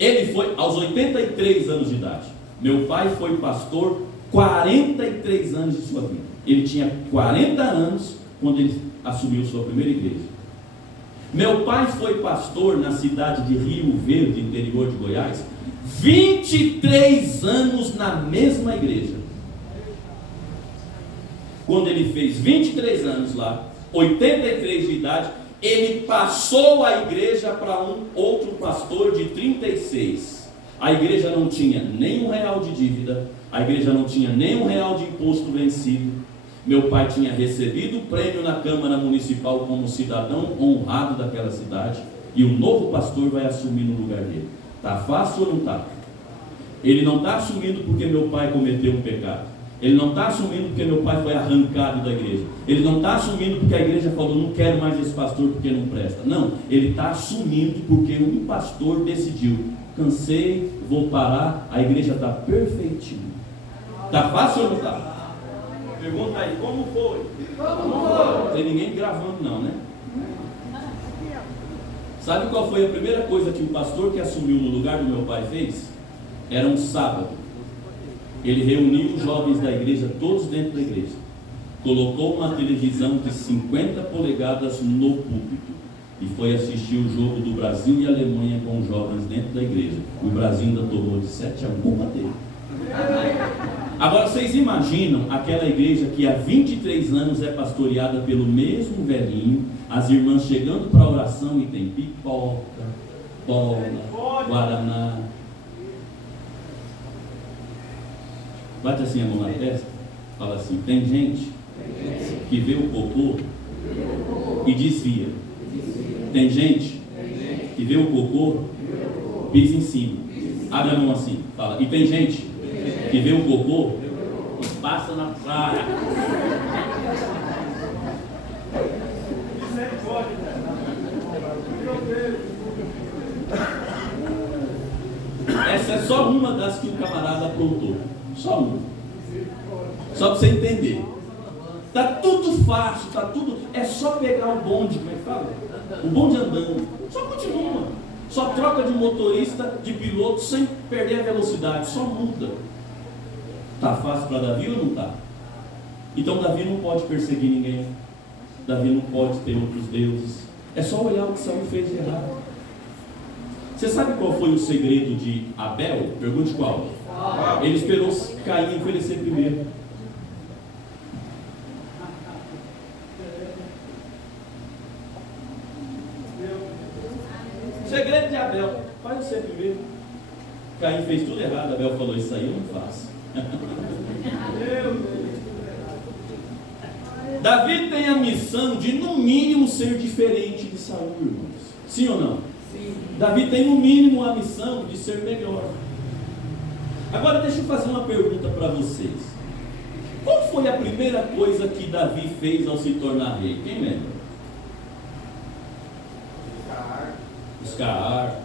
Ele foi aos 83 anos de idade. Meu pai foi pastor 43 anos de sua vida. Ele tinha 40 anos quando ele assumiu sua primeira igreja. Meu pai foi pastor na cidade de Rio Verde, interior de Goiás, 23 anos na mesma igreja. Quando ele fez 23 anos lá, 83 de idade, ele passou a igreja para um outro pastor de 36. A igreja não tinha nem R$1 de dívida, a igreja não tinha nem R$1 de imposto vencido. Meu pai tinha recebido o prêmio na Câmara Municipal como cidadão honrado daquela cidade, e o novo pastor vai assumir no lugar dele. Está fácil ou não está? Ele não está assumindo porque meu pai cometeu um pecado. Ele não está assumindo porque meu pai foi arrancado da igreja. Ele não está assumindo porque a igreja falou: não quero mais esse pastor porque não presta. Não, ele está assumindo porque um pastor decidiu: cansei, vou parar, a igreja está perfeitinha. Está fácil ou não está? Pergunta aí, como foi? Não tem ninguém gravando não, né? Sabe qual foi a primeira coisa que o pastor que assumiu no lugar do meu pai fez? Era um sábado. Ele reuniu os jovens da igreja, todos dentro da igreja. Colocou uma televisão de 50 polegadas no púlpito e foi assistir o jogo do Brasil e Alemanha com os jovens dentro da igreja. O Brasil ainda tomou de 7-1 dele. Agora vocês imaginam aquela igreja que há 23 anos é pastoreada pelo mesmo velhinho, as irmãs chegando para a oração e tem pipoca, bola, guaraná. Bate assim a mão na testa, fala assim: tem gente que vê o cocô e desvia. Tem gente que vê o cocô, pisa em cima. Abre a mão assim, fala. E tem gente que vê o cocô e passa na praia. Essa é só uma das que o camarada aprontou. Só uma. Só para você entender. Tá tudo fácil, tá tudo. É só pegar o bonde, como é que fala? O bonde andando. Só continua. Só troca de motorista, de piloto, sem perder a velocidade. Só muda. Tá fácil para Davi ou não tá? Então Davi não pode perseguir ninguém. Davi não pode ter outros deuses. É só olhar o que Saul fez de errado. Você sabe qual foi o segredo de Abel? Pergunte qual. Ele esperou Caim oferecer primeiro. Caim fez tudo errado, Abel falou, isso aí eu não faço. Davi tem a missão de, no mínimo, ser diferente de Saul, irmãos. Sim ou não? Sim. Davi tem, no mínimo, a missão de ser melhor. Agora, deixa eu fazer uma pergunta para vocês. Qual foi a primeira coisa que Davi fez ao se tornar rei? Quem lembra? Buscar arca.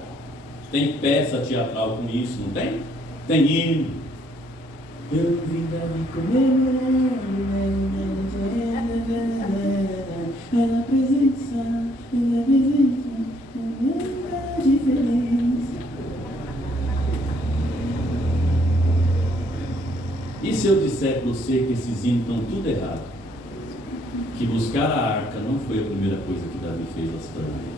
Tem peça teatral com isso, não tem? Tem hino. Eu vi Davi comemorando a presença, a diferença. E se eu disser para você que esses hinos estão tudo errado? Que buscar a arca não foi a primeira coisa que Davi fez ao se tornar rei.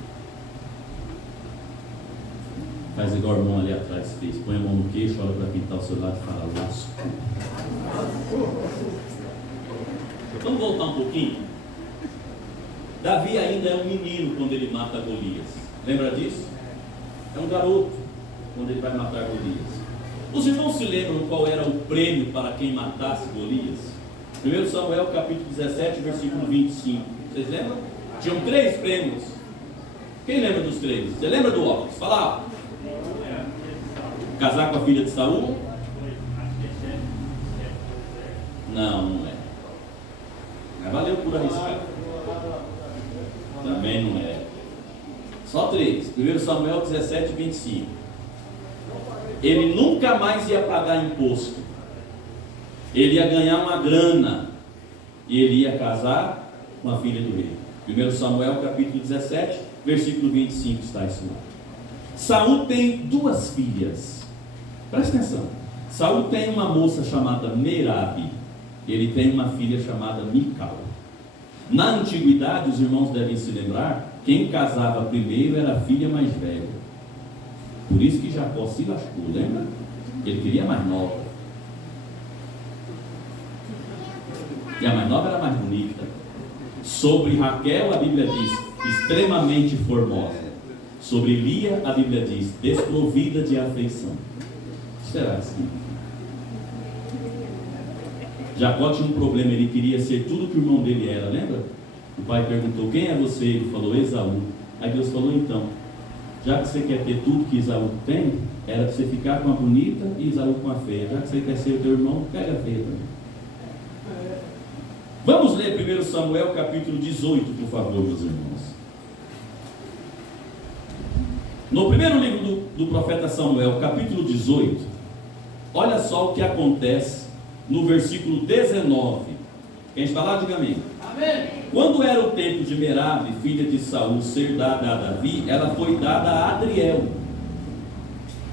Faz igual o irmão ali atrás fez. Põe a mão no queixo, olha para quem está ao seu lado e fala, lasco. Vamos voltar um pouquinho? Davi ainda é um menino quando ele mata Golias. Lembra disso? É um garoto quando ele vai matar Golias. Os irmãos se lembram qual era o prêmio para quem matasse Golias? 1 Samuel capítulo 17, versículo 25. Vocês lembram? Tinham 3 prêmios. Quem lembra dos 3? Você lembra do óculos? Fala alto. Casar com a filha de Saul? Não, não é. Mas valeu por arriscar. Também não é. Só 3. 1 Samuel 17, 25. Ele nunca mais ia pagar imposto. Ele ia ganhar uma grana. E ele ia casar com a filha do rei. 1 Samuel capítulo 17, versículo 25 está isso lá. Saul tem 2 filhas. Presta atenção. Saul tem uma moça chamada Merabe. Ele tem uma filha chamada Mical. Na antiguidade, os irmãos devem se lembrar, quem casava primeiro era a filha mais velha. Por isso que Jacó se lascou, lembra? Ele queria a mais nova. E a mais nova era mais bonita. Sobre Raquel, a Bíblia diz, extremamente formosa. Sobre Lia, a Bíblia diz, desprovida de afeição. Será assim? Jacó tinha um problema, ele queria ser tudo que o irmão dele era, lembra? O pai perguntou, quem é você? Ele falou, Esaú. Aí Deus falou, então, já que você quer ter tudo que Esaú tem, era para você ficar com a bonita e Esaú com a feia. Já que você quer ser o teu irmão, pega a feia também. Vamos ler 1 Samuel capítulo 18, por favor, meus irmãos. No primeiro livro do profeta Samuel, capítulo 18, olha só o que acontece no versículo 19. Quem está lá, diga amém. Amém. Quando era o tempo de Merabe, filha de Saul, ser dada a Davi, ela foi dada a Adriel.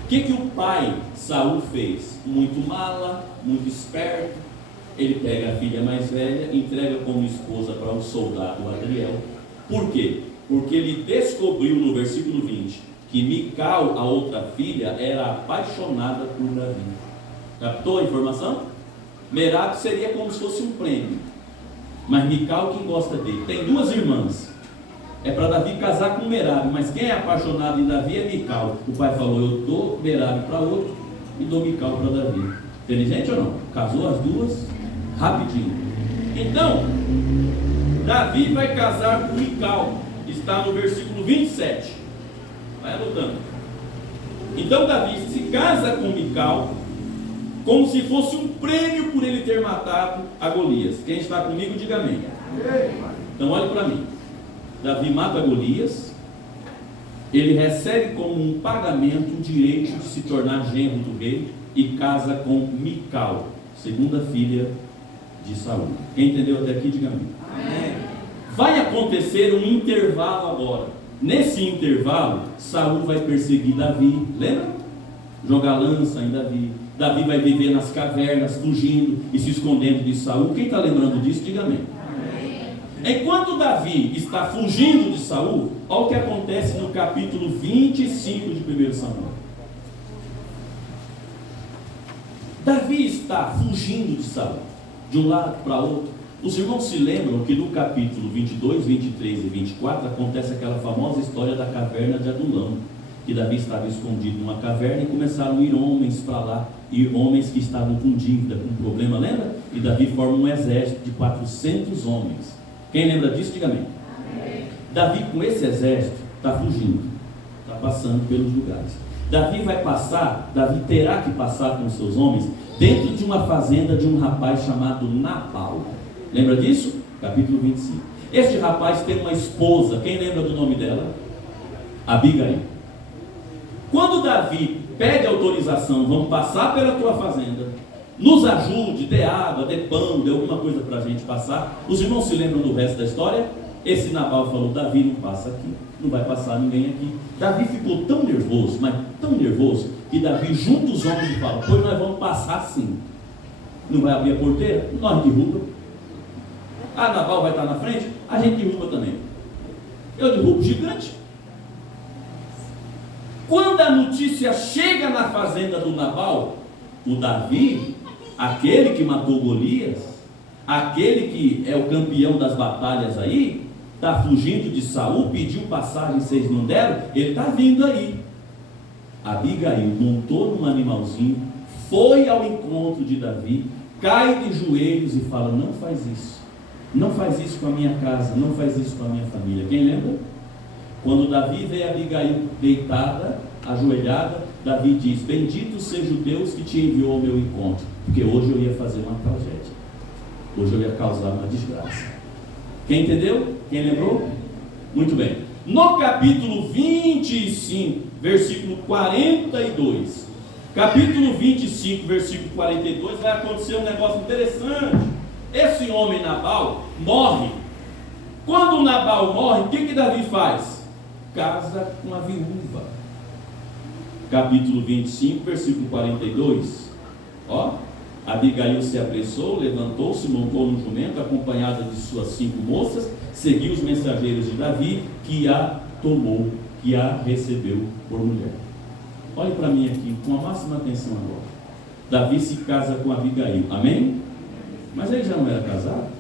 O que o pai Saul fez? Muito mala, muito esperto. Ele pega a filha mais velha, entrega como esposa para um soldado Adriel. Por quê? Porque ele descobriu no versículo 20 que Mical, a outra filha, era apaixonada por Davi. Captou a informação? Merabe seria como se fosse um prêmio, mas Mical quem gosta dele. Tem 2 irmãs. É para Davi casar com Merabe, mas quem é apaixonado em Davi é Mical. O pai falou, eu dou Merabe para outro e dou Mical para Davi. Inteligente ou não? Casou as 2 rapidinho. Então, Davi vai casar com Mical. Está no versículo 27. Vai anotando. Então Davi se casa com Mical, como se fosse um prêmio por ele ter matado a Golias. Quem está comigo, diga amém. Então olhe para mim. Davi mata Golias. Ele recebe como um pagamento o direito de se tornar genro do rei e casa com Mical, segunda filha de Saul. Quem entendeu até aqui, diga amém. Vai acontecer um intervalo agora. Nesse intervalo, Saul vai perseguir Davi. Lembra? Jogar lança em Davi. Davi vai viver nas cavernas, fugindo e se escondendo de Saul. Quem está lembrando disso, diga amém. Enquanto Davi está fugindo de Saul, olha o que acontece no capítulo 25 de 1 Samuel. Davi está fugindo de Saul, de um lado para outro. Os irmãos se lembram que no capítulo 22, 23 e 24 acontece aquela famosa história da caverna de Adulão. que Davi estava escondido numa caverna e começaram a ir homens para lá, e homens que estavam com dívida, com problema, lembra? E Davi forma um exército de 400 homens. Quem lembra disso, diga amém. Davi, com esse exército, está fugindo, está passando pelos lugares. Davi vai passar, Davi terá que passar com seus homens dentro de uma fazenda de um rapaz chamado Nabal. Lembra disso? Capítulo 25. Este rapaz tem uma esposa, quem lembra do nome dela? Abigail. Quando Davi pede autorização, vamos passar pela tua fazenda, nos ajude, dê água, dê pão, dê alguma coisa para a gente passar. Os irmãos se lembram do resto da história? Esse Nabal falou: Davi não passa aqui, não vai passar ninguém aqui. Davi ficou tão nervoso, mas tão nervoso, que Davi junta os homens e fala: pois nós vamos passar sim. Não vai abrir a porteira? Nós derruba. Ah, Nabal vai estar na frente? A gente derruba também. Eu derrubo o gigante. Quando a notícia chega na fazenda do Nabal, o Davi, aquele que matou Golias, aquele que é o campeão das batalhas aí, está fugindo de Saul, pediu passagem, vocês não deram, ele está vindo aí. Abigail montou num animalzinho, foi ao encontro de Davi, cai de joelhos e fala: não faz isso, não faz isso com a minha casa, não faz isso com a minha família. Quem lembra? Quando Davi vê Abigail deitada, ajoelhada, Davi diz: bendito seja o Deus que te enviou ao meu encontro, porque hoje eu ia fazer uma tragédia, hoje eu ia causar uma desgraça. Quem entendeu? Quem lembrou? Muito bem. No capítulo 25, versículo 42, capítulo 25, versículo 42, vai acontecer um negócio interessante. Esse homem Nabal morre. Quando Nabal morre, o que Davi faz? Casa com a viúva. Capítulo 25, versículo 42. Ó, Abigail se apressou, levantou-se, montou no jumento, acompanhada de suas 5 moças, seguiu os mensageiros de Davi, que a tomou, que a recebeu por mulher. Olhe para mim aqui com a máxima atenção agora. Davi se casa com Abigail, amém? Mas ele já não era casado?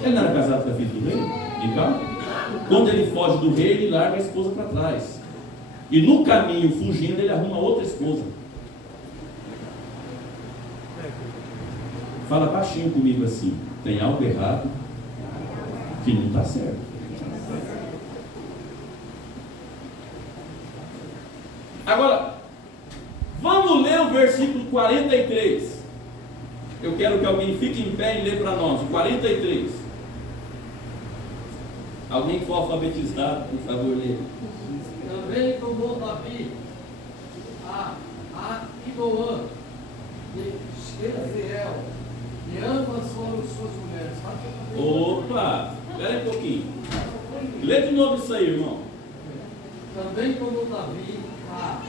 Ele não era casado com a filha do rei, Mical? Quando ele foge do rei, ele larga a esposa para trás. E no caminho, fugindo, ele arruma outra esposa. Fala baixinho comigo assim: tem algo errado que não está certo. Agora, vamos ler o versículo 43. Eu quero que alguém fique em pé e lê para nós. 43. Alguém que for alfabetizado, por favor, lê. Também tomou Davi a Inoã de Jezreel, e ambas foram suas mulheres. Opa, espera aí um pouquinho. Lê de novo isso aí, irmão. Também tomou Davi a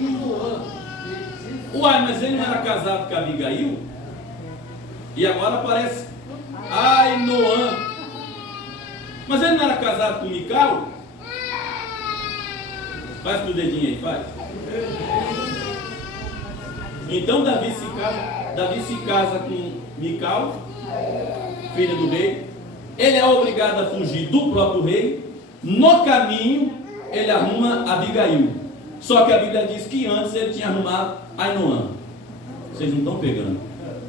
Inoã de Jezreel. Uai, mas ele não era casado com a Abigail? E agora aparece Ainoã. Mas ele não era casado com Mical? Faz com o dedinho aí, faz. Então Davi se casa com Mical, filha do rei. Ele é obrigado a fugir do próprio rei. No caminho, ele arruma Abigail. Só que a Bíblia diz que antes ele tinha arrumado Ainoã. Vocês não estão pegando?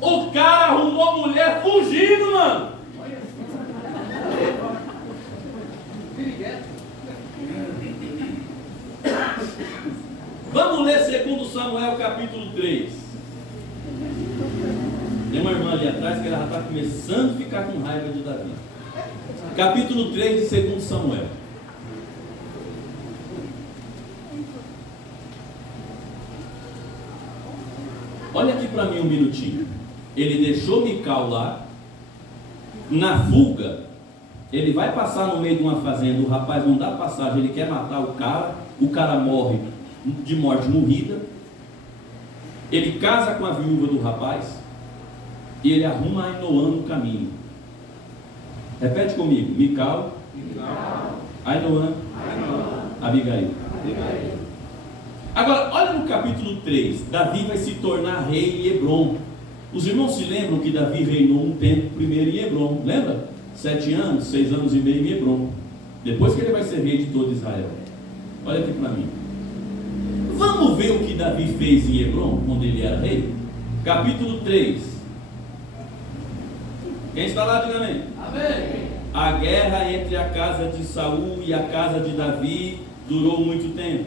O cara arrumou mulher fugindo, mano. Vamos ler 2 Samuel capítulo 3. Tem uma irmã ali atrás que ela já está começando a ficar com raiva de Davi. Capítulo 3 de 2 Samuel. Olha aqui para mim um minutinho. Ele deixou Mical lá. Na fuga, ele vai passar no meio de uma fazenda. O rapaz não dá passagem, ele quer matar o cara morre de morte morrida. Ele casa com a viúva do rapaz e ele arruma Ainoã no caminho. Repete comigo: Mical, Ainoã, Abigail. Agora, olha no capítulo 3. Davi vai se tornar rei em Hebrom. Os irmãos se lembram que Davi reinou um tempo primeiro em Hebrom, lembra? 7 anos, 6 anos e meio em Hebrom. Depois que ele vai ser rei de todo Israel. Olha aqui para mim. Vamos ver o que Davi fez em Hebrom, quando ele era rei? Capítulo 3. Quem está lá, diga amém. Amém. A guerra entre a casa de Saul e a casa de Davi durou muito tempo.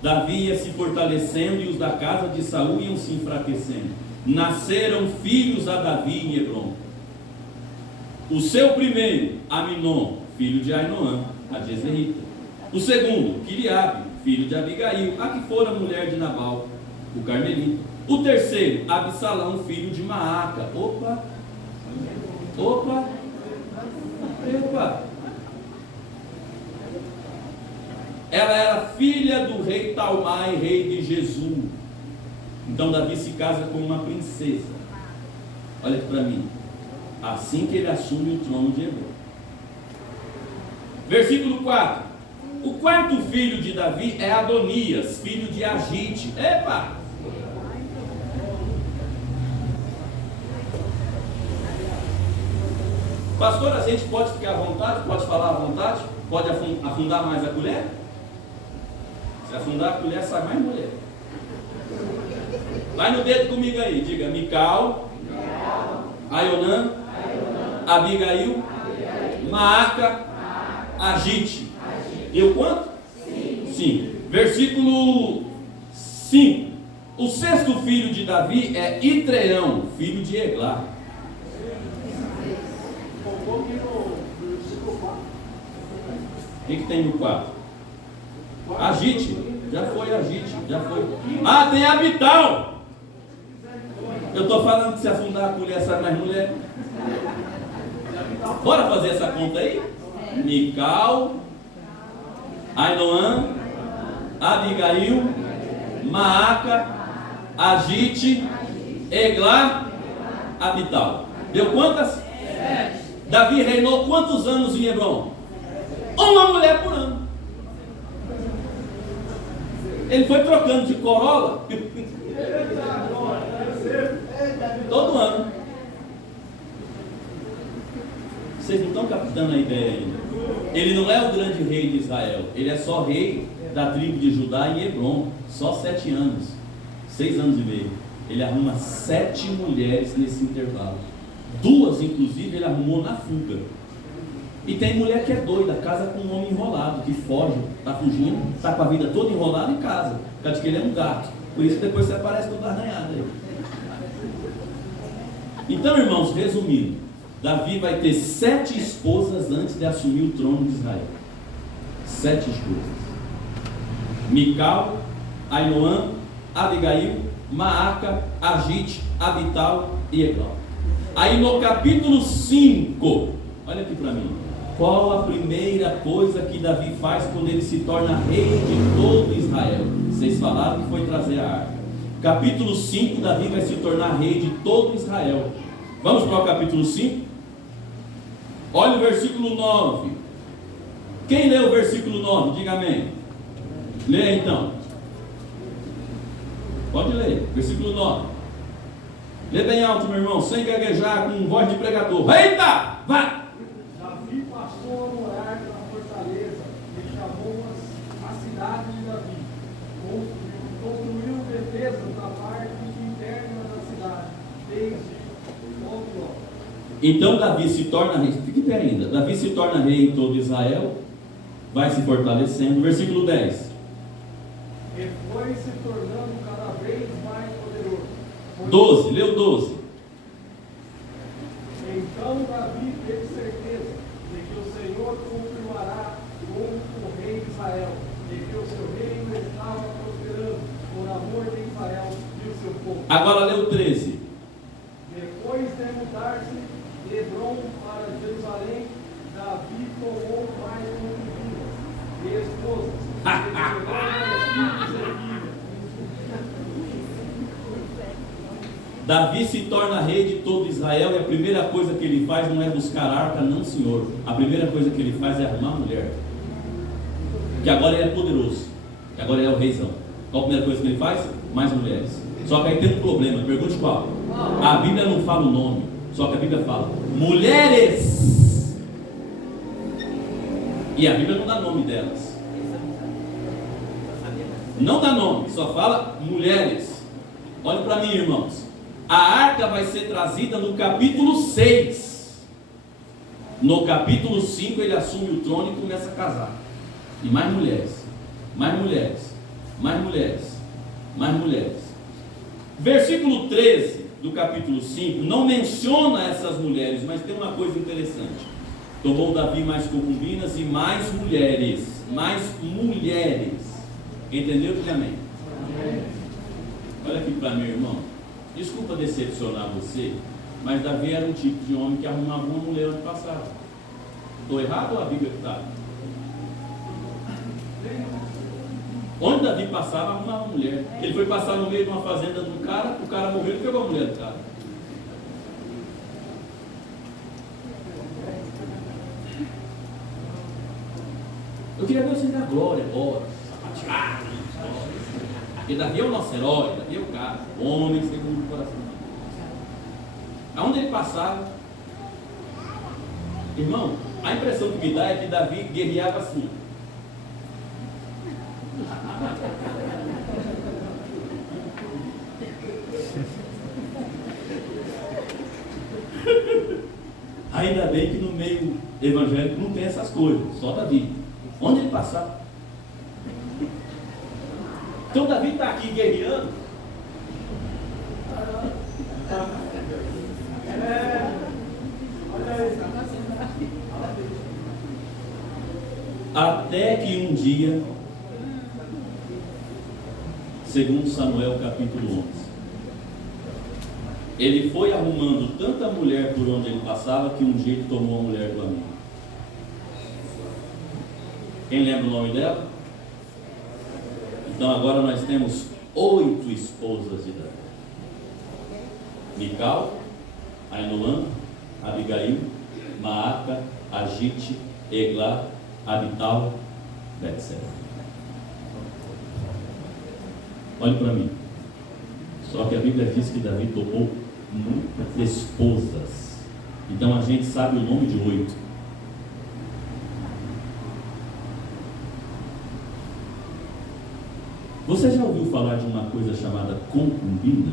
Davi ia se fortalecendo e os da casa de Saul iam se enfraquecendo. Nasceram filhos a Davi em Hebrom. O seu primeiro, Aminon, filho de Ainoã, a Jezreelita. O segundo, Quiriabe, filho de Abigail, a que fora mulher de Nabal, o carmelita. O terceiro, Absalão, filho de Maaca. Opa! Ela era filha do rei Talmai, rei de Jesus. Então Davi se casa com uma princesa. Olha aqui para mim. Assim que ele assume o trono de Hebrom. Versículo 4. O quarto filho de Davi é Adonias, filho de Agite. Epa! Pastor, a gente pode ficar à vontade? Pode falar à vontade? Pode afundar mais a colher? Se afundar a colher, sai mais mulher. Vai no dedo comigo aí, diga Mical, Aionã, Abigail, Maaca, Agite. Deu quanto? 5. Versículo 5. O sexto filho de Davi é Itreão, filho de Eglá. O que tem no 4? Agite. Já foi Agite. Já foi. Ah, tem Abital. Eu estou falando que se afundar a colher sai mais mulher. Bora fazer essa conta aí? Mical, Ainoã, Abigail, Maaca, Agite, Eglá, Abital. Deu quantas? 7. Davi reinou quantos anos em Hebrom? Uma mulher por ano. Ele foi trocando de corola todo ano. Vocês não estão captando a ideia ainda. Ele não é o grande rei de Israel. Ele é só rei da tribo de Judá em Hebrom. Só 7 anos. 6 anos e meio. Ele arruma 7 mulheres nesse intervalo. 2, inclusive, ele arrumou na fuga. E tem mulher que é doida, casa com um homem enrolado, que foge, está fugindo, está com a vida toda enrolada em casa. Por causa que ele é um gato. Por isso depois você aparece todo arranhado aí. Então, irmãos, resumindo, Davi vai ter 7 esposas antes de assumir o trono de Israel. 7 esposas. Mical, Ainoã, Abigail, Maaca, Agite, Abital e Eglá. Aí no capítulo 5, olha aqui para mim. Qual a primeira coisa que Davi faz quando ele se torna rei de todo Israel? Vocês falaram que foi trazer a arca. Capítulo 5, Davi vai se tornar rei de todo Israel. Vamos para o capítulo 5? Olha o versículo 9. Quem lê o versículo 9? Diga amém. Lê então. Pode ler, versículo 9. Lê bem alto, meu irmão, sem gaguejar, com voz de pregador. Eita! Vai! Davi passou a morar na fortaleza e chamou a cidade de Davi. Construiu defesas na parte interna da cidade, desde logo. Então Davi se torna rei. Fique bem ainda. Davi se torna rei em todo Israel, vai se fortalecendo. Versículo 10. E foi se tornando cada vez mais poderoso. 12, leu 12. Então Davi teve certeza de que o Senhor confirmará como o rei de Israel, de que o seu reino estava prosperando por amor de Israel e o seu povo. Agora leu 13. Depois de mudar-se de Hebrom para Jerusalém, Davi tomou mais concubinas e esposas, e filhos e filhas. Davi se torna rei de todo Israel e a primeira coisa que ele faz não é buscar arca, não, senhor. A primeira coisa que ele faz é arrumar mulher. Que agora ele é poderoso, que agora ele é o reizão. Qual a primeira coisa que ele faz? Mais mulheres. Só que aí tem um problema, pergunte qual? A Bíblia não fala o nome, só que a Bíblia fala mulheres. E a Bíblia não dá nome delas. Não dá nome, só fala mulheres. Olha para mim, irmãos. A arca vai ser trazida no capítulo 6. No capítulo 5 ele assume o trono e começa a casar. E mais mulheres, mais mulheres, mais mulheres, mais mulheres. Versículo 13 do capítulo 5 não menciona essas mulheres, mas tem uma coisa interessante. Tomou Davi mais concubinas e mais mulheres. Mais mulheres. Entendeu? Diga amém. Olha aqui para mim, irmão. Desculpa decepcionar você, mas Davi era um tipo de homem que arrumava uma mulher onde passava. Estou errado ou a Bíblia está? Onde Davi passava, arrumava uma mulher. Ele foi passar no meio de uma fazenda de um cara, o cara morreu e pegou a mulher do cara. Eu queria ver vocês na glória agora, sapateado, porque Davi é o nosso herói, Davi é o cara, homem segundo o coração. Aonde ele passava, irmão, a impressão que me dá é que Davi guerreava assim. Ainda bem que no meio evangélico não tem essas coisas, só Davi. Onde ele passar? Então Davi está aqui guerreando. Até que um dia, segundo Samuel capítulo 11, ele foi arrumando tanta mulher por onde ele passava que um dia ele tomou a mulher do amigo. Quem lembra o nome dela? Então agora nós temos 8 esposas de Davi: Mical, Ainoã, Abigail, Maaca, Agite, Eglá, Abital, Betseba. Olhe para mim. Só que a Bíblia diz que Davi tomou muitas esposas. Então a gente sabe o nome de 8. Você já ouviu falar de uma coisa chamada concubina?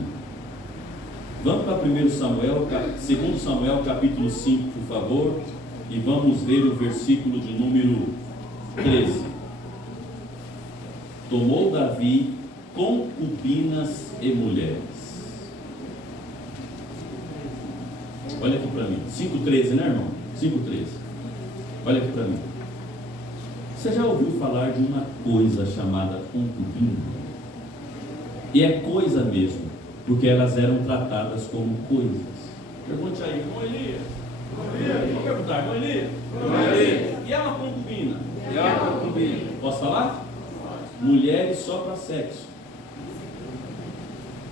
Vamos para 2 Samuel capítulo 5, por favor, e vamos ver o versículo de número 13. Tomou Davi concubinas e mulheres. Olha aqui para mim, 5,13, né, irmão? 5,13. Olha aqui para mim. Você já ouviu falar de uma coisa chamada concubina? E é coisa mesmo, porque elas eram tratadas como coisas. Pergunte aí, irmão Elias. Vou perguntar, irmão Elias. E é uma concubina? E é uma concubina. Posso falar? Mulheres só para sexo.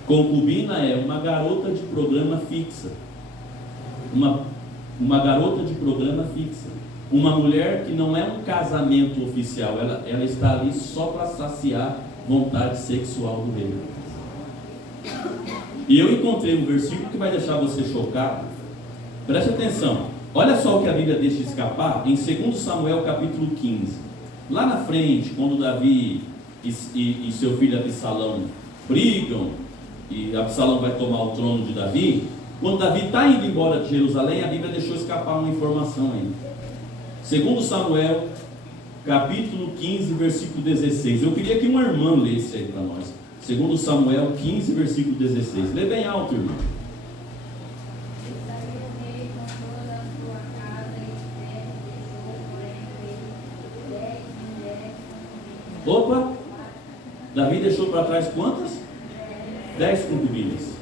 Concubina é uma garota de programa fixa. Uma garota de programa fixa. Uma mulher que não é um casamento oficial, ela está ali só para saciar vontade sexual do rei. E eu encontrei um versículo que vai deixar você chocado. Preste atenção. Olha só o que a Bíblia deixa escapar em 2 Samuel capítulo 15. Lá na frente, quando Davi e seu filho Absalão brigam, e Absalão vai tomar o trono de Davi, quando Davi está indo embora de Jerusalém, a Bíblia deixou escapar uma informação aí. 2 Samuel, capítulo 15, versículo 16. Eu queria que uma irmã lesse aí para nós. 2 Samuel 15, versículo 16. Lê bem alto, irmão. Opa! Davi deixou para trás quantas? 10 concubinas.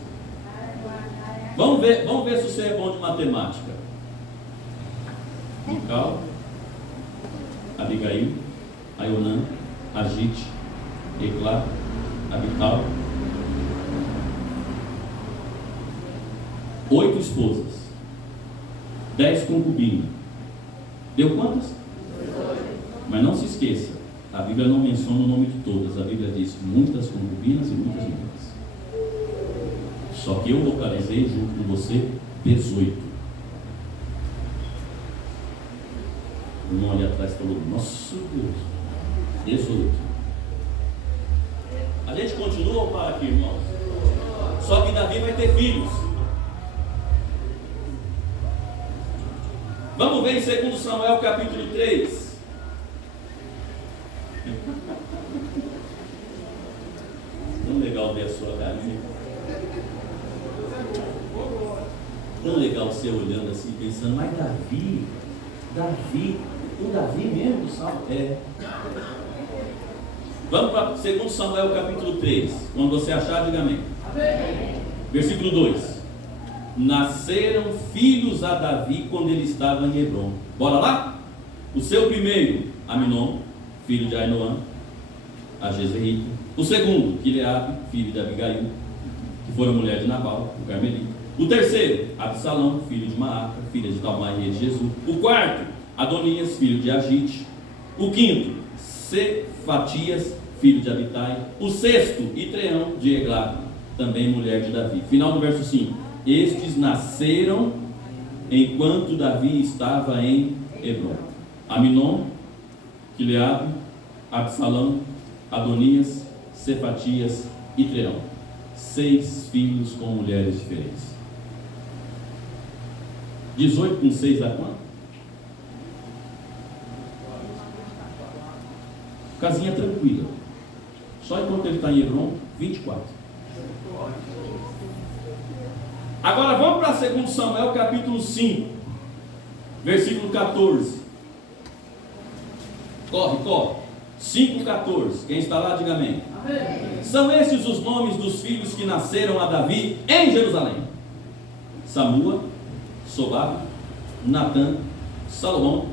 Vamos ver se você é bom de matemática. Mical, Abigail, Aionã, Agite, Eglá, Abital. 8 esposas, 10 concubinas. Deu quantas? Mas não se esqueça, a Bíblia não menciona o nome de todas. A Bíblia diz muitas concubinas e muitas mulheres. Só que eu localizei junto com você 18. O irmão ali atrás falou: nossa Deus, 18. A gente continua ou para aqui, irmãos? Só que Davi vai ter filhos. Vamos ver em 2 Samuel capítulo 3. Tão legal ver a sua carinha. Tão legal você olhando assim, pensando: mas Davi, o Davi mesmo, sabe? É. Vamos para 2 Samuel capítulo 3. Quando você achar, diga amém. Amém. Versículo 2. Nasceram filhos a Davi quando ele estava em Hebrom. Bora lá? O seu primeiro, Aminon, filho de Ainoã, a Jezreelita. O segundo, Quileabe, filho de Abigail, que foi a mulher de Nabal, o Carmelita. O terceiro, Absalão, filho de Maaca, filha de Talmai, rei de Jesus. O quarto, Adonias, filho de Agite. O quinto, Cefatias, filho de Abitai. O sexto, Itreão, de Eglá, também mulher de Davi. Final do verso 5. Estes nasceram enquanto Davi estava em Hebrom: Aminon, Quileabe, Absalão, Adonias, Cefatias e Itreão. 6 filhos com mulheres diferentes. 18 com 6 dá quanto? Casinha tranquila. Só enquanto ele está em Hebrom, 24. Agora vamos para 2 Samuel capítulo 5, versículo 14. Corre. 5,14. Quem está lá, diga amém. Amém. São estes os nomes dos filhos que nasceram a Davi em Jerusalém: Samua, Sobabe, Natã, Salomão,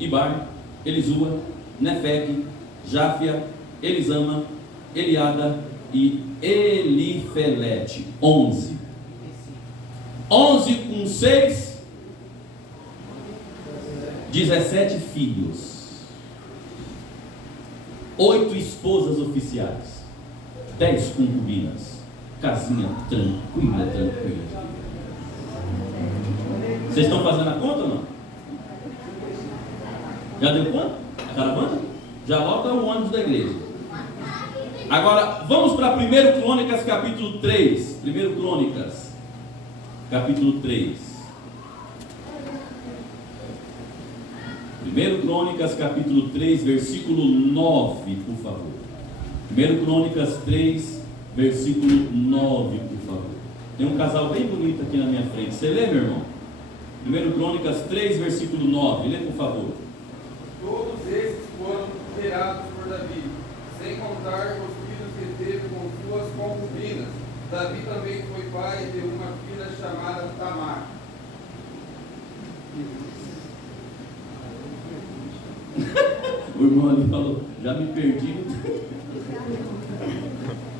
Ibar, Elisua, Nefeg, Jáfia, Elisama, Eliada e Elifelete. 11 com 6, 17 filhos. 8 esposas oficiais, 10 concubinas. Casinha tranquila. Vocês estão fazendo a conta ou não? Já deu quanto? A caravana? Já volta o ônibus da igreja. Agora, vamos para 1 Crônicas capítulo 3. 1 Crônicas capítulo 3. 1 Crônicas capítulo 3, versículo 9, por favor. 1 Crônicas 3, versículo 9, por favor. Tem um casal bem bonito aqui na minha frente. Você lê, meu irmão? 1 Crônicas 3, versículo 9. Lê, por favor. Todos esses foram gerados por Davi, sem contar os filhos que teve com suas concubinas. Davi também foi pai de uma filha chamada Tamar. O irmão ali falou: já me perdi.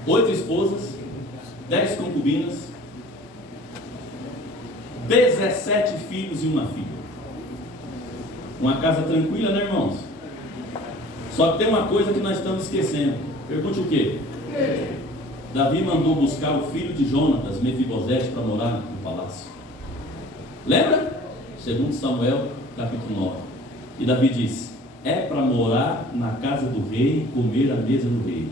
8 esposas, 10 concubinas, 17 filhos e uma filha. Uma casa tranquila, né, irmãos? Só que tem uma coisa que nós estamos esquecendo. Pergunte o quê? Davi mandou buscar o filho de Jonatas, Mefibosete, para morar no palácio. Lembra? 2 Samuel capítulo 9. E Davi disse: é para morar na casa do rei e comer à mesa do rei.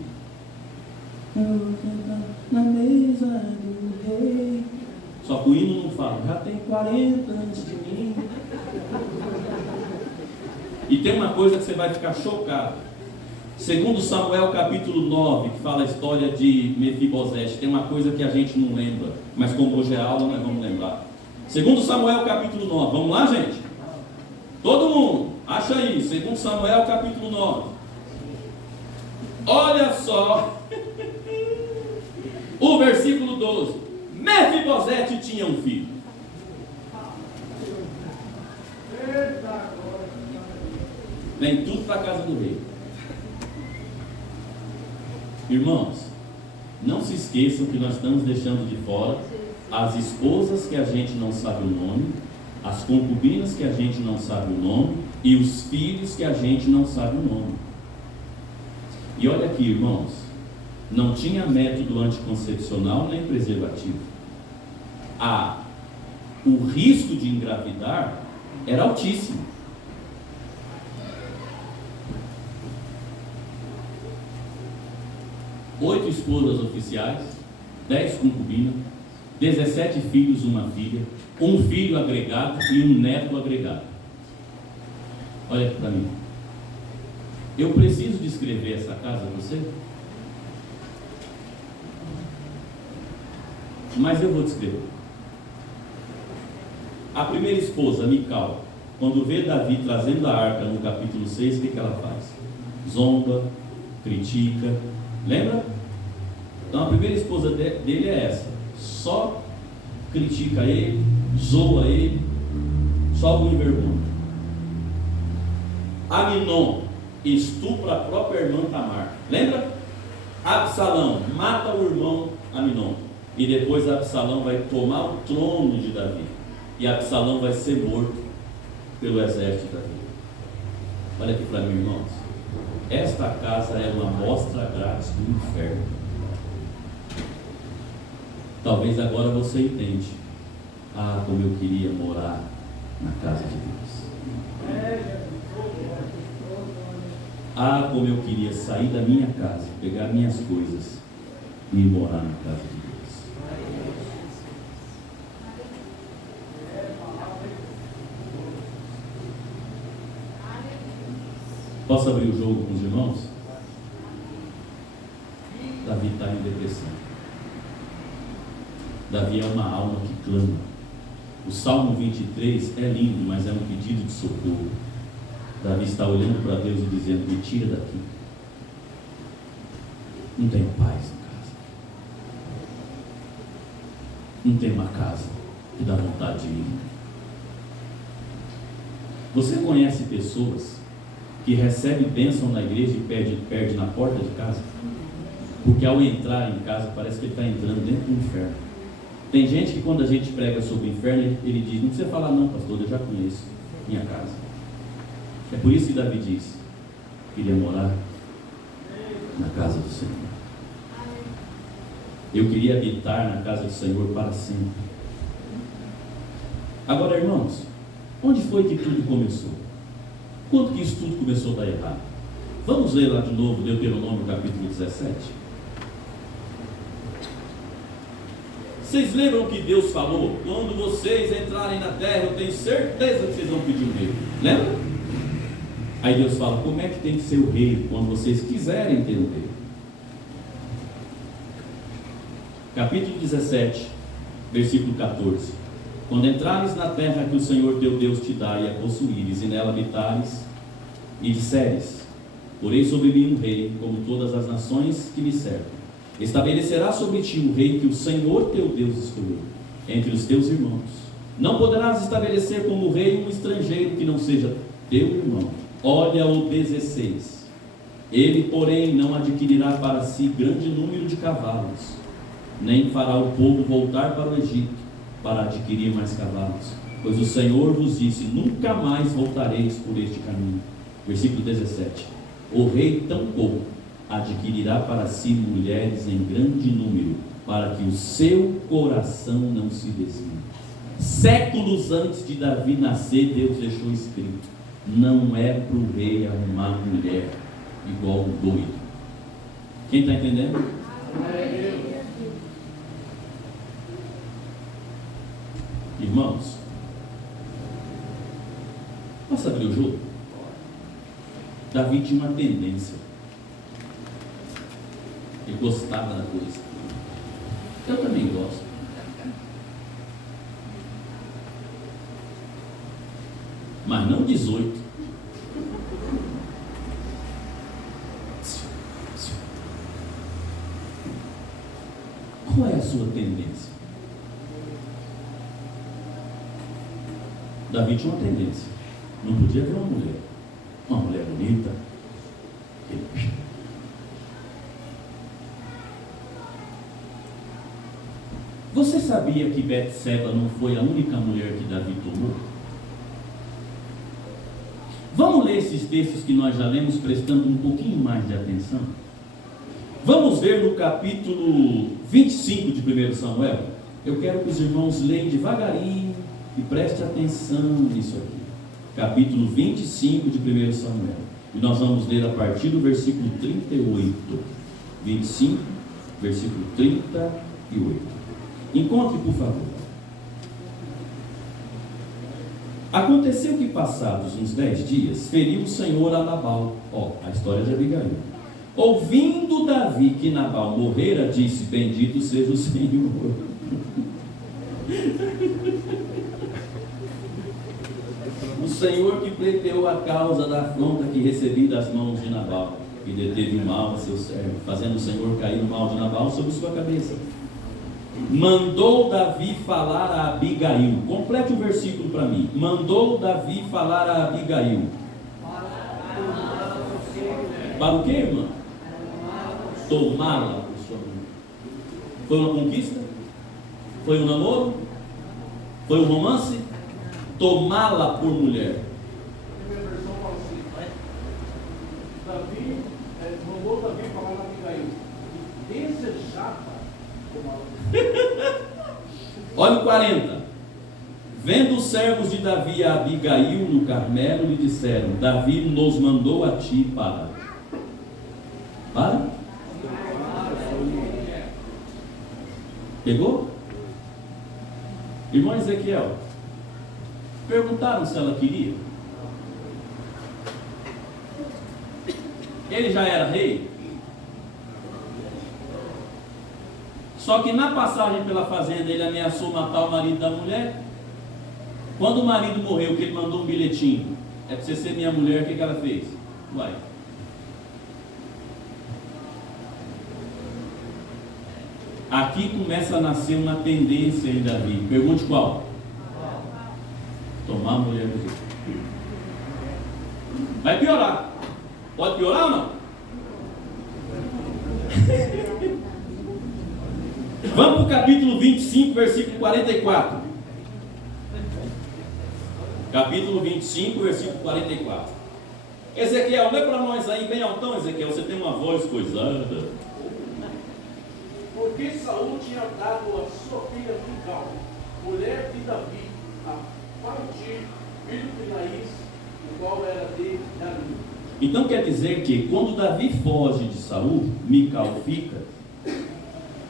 Na mesa do rei. Só que o hino não fala: já tem 40 antes de mim. E tem uma coisa que você vai ficar chocado. 2 Samuel capítulo 9, que fala a história de Mefibosete. Tem uma coisa que a gente não lembra, mas como hoje é aula, nós vamos lembrar. 2 Samuel capítulo 9. Vamos lá, gente? Todo mundo, acha aí, 2 Samuel capítulo 9. Olha só o versículo 12. Mefibosete tinha um filho. Vem tudo para a casa do rei. Irmãos, não se esqueçam que nós estamos deixando de fora as esposas que a gente não sabe o nome, as concubinas que a gente não sabe o nome e os filhos que a gente não sabe o nome. E olha aqui, irmãos, não tinha método anticoncepcional nem preservativo. o risco de engravidar era altíssimo. Oito esposas oficiais, 10 concubinas, 17 filhos, uma filha, um filho agregado e um neto agregado. Olha aqui para mim. Eu preciso descrever essa casa a você? Mas eu vou descrever. A primeira esposa, Mical, quando vê Davi trazendo a arca no capítulo 6, o que ela faz? Zomba, critica. Lembra? Então a primeira esposa dele é essa. Só critica ele, zoa ele, só o envergonha. Aminon estupra a própria irmã Tamar. Lembra? Absalão mata o irmão Aminon. E depois Absalão vai tomar o trono de Davi. E Absalão vai ser morto pelo exército de Davi. Olha aqui para mim, irmãos. Esta casa é uma amostra grátis do inferno. Talvez agora você entende. Ah, como eu queria morar na casa de Deus. Ah, como eu queria sair da minha casa, pegar minhas coisas e ir morar na casa de Deus. Posso abrir o jogo com os irmãos? Davi está em depressão. Davi é uma alma que clama. O Salmo 23 é lindo, mas é um pedido de socorro. Davi está olhando para Deus e dizendo: me tira daqui. Não tenho paz em casa. Não tenho uma casa que dá vontade de ir. Você conhece pessoas que recebem bênção na igreja e perde na porta de casa? Porque ao entrar em casa parece que ele está entrando dentro do inferno. Tem gente que quando a gente prega sobre o inferno, ele diz: não precisa falar não, pastor, eu já conheço minha casa. É por isso que Davi diz: queria morar na casa do Senhor. Eu queria habitar na casa do Senhor para sempre. Agora, irmãos, onde foi que tudo começou? Quando que isso tudo começou a dar errado? Vamos ler lá de novo Deuteronômio capítulo 17. Vocês lembram que Deus falou? Quando vocês entrarem na terra, eu tenho certeza que vocês vão pedir um rei. Lembra? Aí Deus fala: como é que tem que ser o rei quando vocês quiserem ter um rei? Capítulo 17, versículo 14. Quando entrares na terra que o Senhor teu Deus te dá e a possuíres, e nela habitares, e disseres: porém sobre mim um rei, como todas as nações que me servem. Estabelecerá sobre ti um rei que o Senhor teu Deus escolheu, entre os teus irmãos. Não poderás estabelecer como rei um estrangeiro que não seja teu irmão. Olha o 16. Ele, porém, não adquirirá para si grande número de cavalos, nem fará o povo voltar para o Egito para adquirir mais cavalos, pois o Senhor vos disse: nunca mais voltareis por este caminho. Versículo 17. O rei tampouco adquirirá para si mulheres em grande número, para que o seu coração não se desvie. Séculos antes de Davi nascer, Deus deixou escrito: não é para o rei arrumar mulher igual um doido. Quem está entendendo? Irmãos, posso abrir o jogo? Davi tinha uma tendência. Ele gostava da coisa. Eu também gosto. Mas não 18. Qual é a sua tendência? Davi tinha uma tendência. Não podia ver uma mulher bonita. Você sabia que Betseba não foi a única mulher que Davi tomou? Vamos ler esses textos que nós já lemos, prestando um pouquinho mais de atenção? Vamos ver no capítulo 25 de 1 Samuel. Eu quero que os irmãos leiam devagarinho e prestem atenção nisso aqui. Capítulo 25 de 1 Samuel. E nós vamos ler a partir do versículo 38. 25, versículo 38. Encontre, por favor. Aconteceu que, passados uns 10 dias, feriu o Senhor a Nabal. A história de Abigail. Ouvindo Davi que Nabal morrera, disse: bendito seja o Senhor. O Senhor que pleiteou a causa da afronta que recebi das mãos de Nabal, e deteve o mal a seu servo, fazendo o Senhor cair no mal de Nabal sobre sua cabeça. Mandou Davi falar a Abigail. Complete o versículo para mim. Mandou Davi falar a Abigail. Para o que, irmã? Tomá-la por sua mão. Foi uma conquista? Foi um namoro? Foi um romance? Tomá-la por mulher. A minha versão fala assim: Davi mandou Davi falar na Abigail, desejava tomá-la. Olha o 40. Vendo os servos de Davi a Abigail no Carmelo, lhe disseram: Davi nos mandou a ti para. Pegou? Irmão Ezequiel, perguntaram se ela queria. Ele já era rei. Só que na passagem pela fazenda ele ameaçou matar o marido da mulher. Quando o marido morreu, que ele mandou um bilhetinho: é para você ser minha mulher, o que ela fez? Vai. Aqui começa a nascer uma tendência em Davi. Pergunte qual? Tomar a mulher do outro. Vai piorar. Pode piorar ou não? Vamos para o capítulo 25, versículo 44. Capítulo 25, versículo 44. Ezequiel, lê para nós aí bem altão, Ezequiel. Você tem uma voz coisada. Porque Saul tinha dado a sua filha Mical, mulher de Davi, a Parti, filho de Laís, o qual era de Davi. Então quer dizer que quando Davi foge de Saul, Mical fica,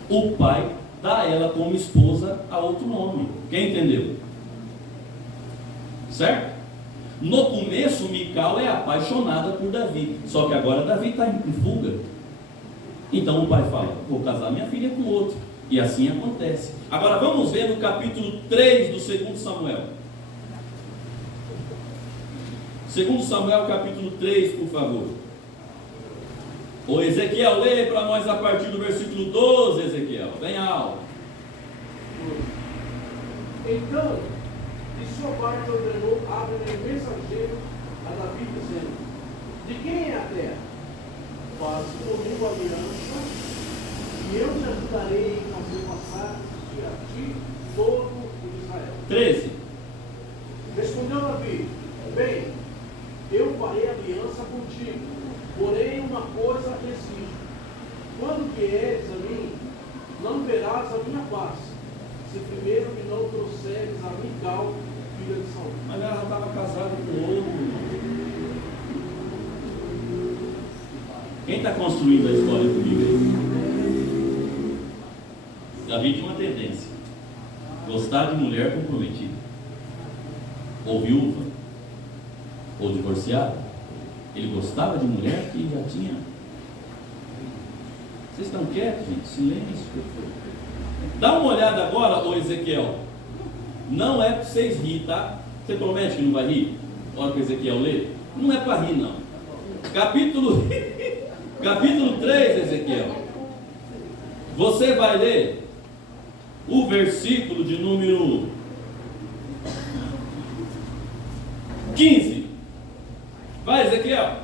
o pai dá ela como esposa a outro homem. Quem entendeu? Certo? No começo, Mical é apaixonada por Davi, só que agora Davi está em fuga. Então o pai fala: vou casar minha filha com outro. E assim acontece. Agora vamos ver no capítulo 3 do 2 Samuel. 2 Samuel, capítulo 3, por favor. O Ezequiel, lê para nós a partir do versículo 12, Ezequiel. Bem alto. Então, de sua parte ordenou Abner mensageiro a Davi, dizendo: de quem é a terra? Faze comigo aliança, e eu te ajudarei a fazer passar de a ti todo o Israel. 13. Respondeu Davi: bem, eu farei aliança contigo, porém uma coisa exijo: quando vieres a mim, não verás a minha face, se primeiro me não trouxeres a Mical, filha de Saul. Mas ela estava casada com outro. Quem está construindo a história comigo aí? Davi tinha uma tendência: gostar de mulher comprometida, ou viúva, ou divorciada. Ele gostava de mulher que já tinha. Vocês estão quietos, gente? Silêncio. Dá uma olhada agora, ô Ezequiel. Não é para vocês rir, tá? Você promete que não vai rir? Olha para o Ezequiel ler. Não é para rir, não. Capítulo 3, Ezequiel. Você vai ler o versículo de número 15. Vai, Ezequiel.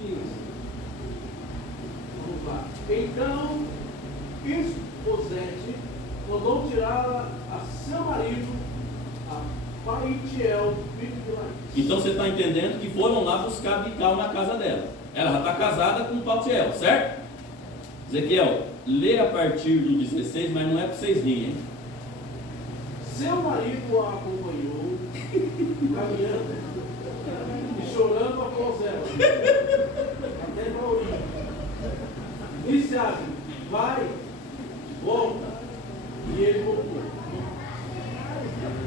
15. Vamos lá. Então, Isbosete mandou tirar a seu marido, a Paitiel, filho de Laís. Então você está entendendo que foram lá buscar Mical na casa dela. Ela já está casada com Paitiel, certo? Ezequiel, lê a partir do 16, mas não é para vocês rirem. Seu marido a acompanhou, caminhando e chorando após ela, até Maurício. Disse a Ágil: vai, volta. E ele voltou.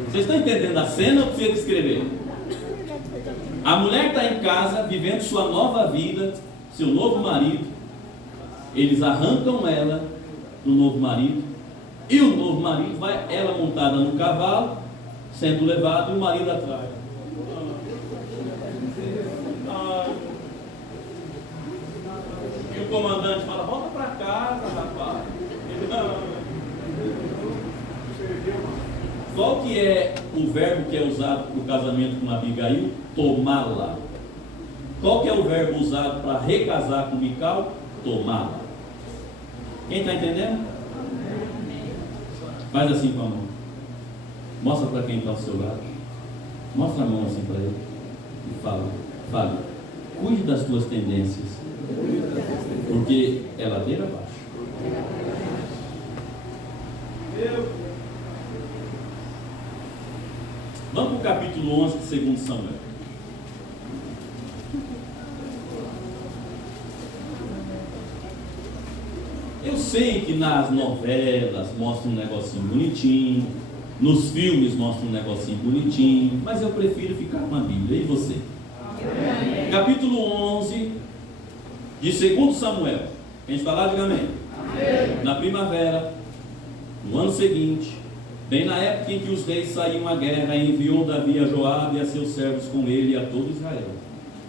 Vocês estão entendendo a cena ou precisa descrever? A mulher está em casa, vivendo sua nova vida, seu novo marido. Eles arrancam ela do novo marido. E o novo marido vai, ela montada no cavalo, sendo levado, e o marido atrás. E o comandante fala: volta para casa, rapaz. Ele, não. Qual que é o verbo que é usado para o casamento com Abigail? Tomá-la. Qual que é o verbo usado para recasar com Mical? Tomá-la. Quem está entendendo? Faz assim com a mão. Mostra para quem está ao seu lado. Mostra a mão assim para ele. E fale. Cuide das tuas tendências. Porque é ladeira abaixo. Vamos para o capítulo 11 de 2 Samuel. Eu sei que nas novelas mostra um negocinho bonitinho, nos filmes mostra um negocinho bonitinho, mas eu prefiro ficar com a Bíblia. E você? Amém. Capítulo 11 de 2 Samuel. A gente está lá, diga amém. Amém. Na primavera, no ano seguinte, bem na época em que os reis saíam à guerra, enviou Davi a Joabe e a seus servos com ele e a todo Israel.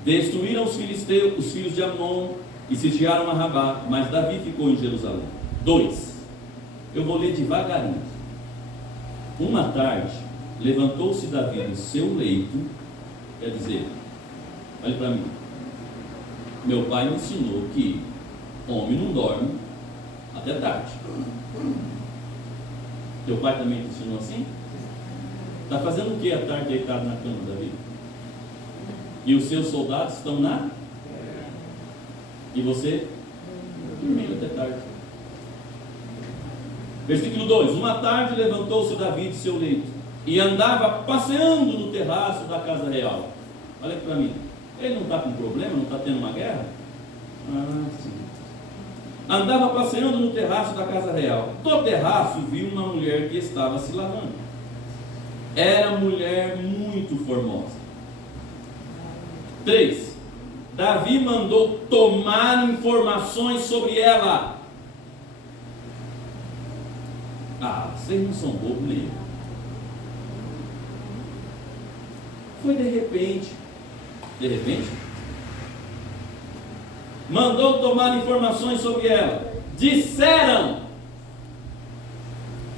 Destruíram os filisteus, os filhos de Amon, e sitiaram a Rabá, mas Davi ficou em Jerusalém. 2. Eu vou ler devagarinho. Uma tarde, levantou-se Davi do seu leito, quer dizer, olhe para mim, meu pai me ensinou que homem não dorme até tarde. Teu pai também te ensinou assim? Está fazendo o que à tarde deitado na cama, Davi? E os seus soldados estão na? E você? Dormindo até tarde. Versículo 2. Uma tarde levantou-se Davi de seu leito e andava passeando no terraço da casa real. Olha aqui para mim. Ele não está com problema? Não está tendo uma guerra? Sim. Andava passeando no terraço da casa real. Do terraço viu uma mulher que estava se lavando. Era mulher muito formosa. 3. Davi mandou tomar informações sobre ela. Vocês não são bobos nem eu. Foi de repente. De repente? Mandou tomar informações sobre ela. Disseram.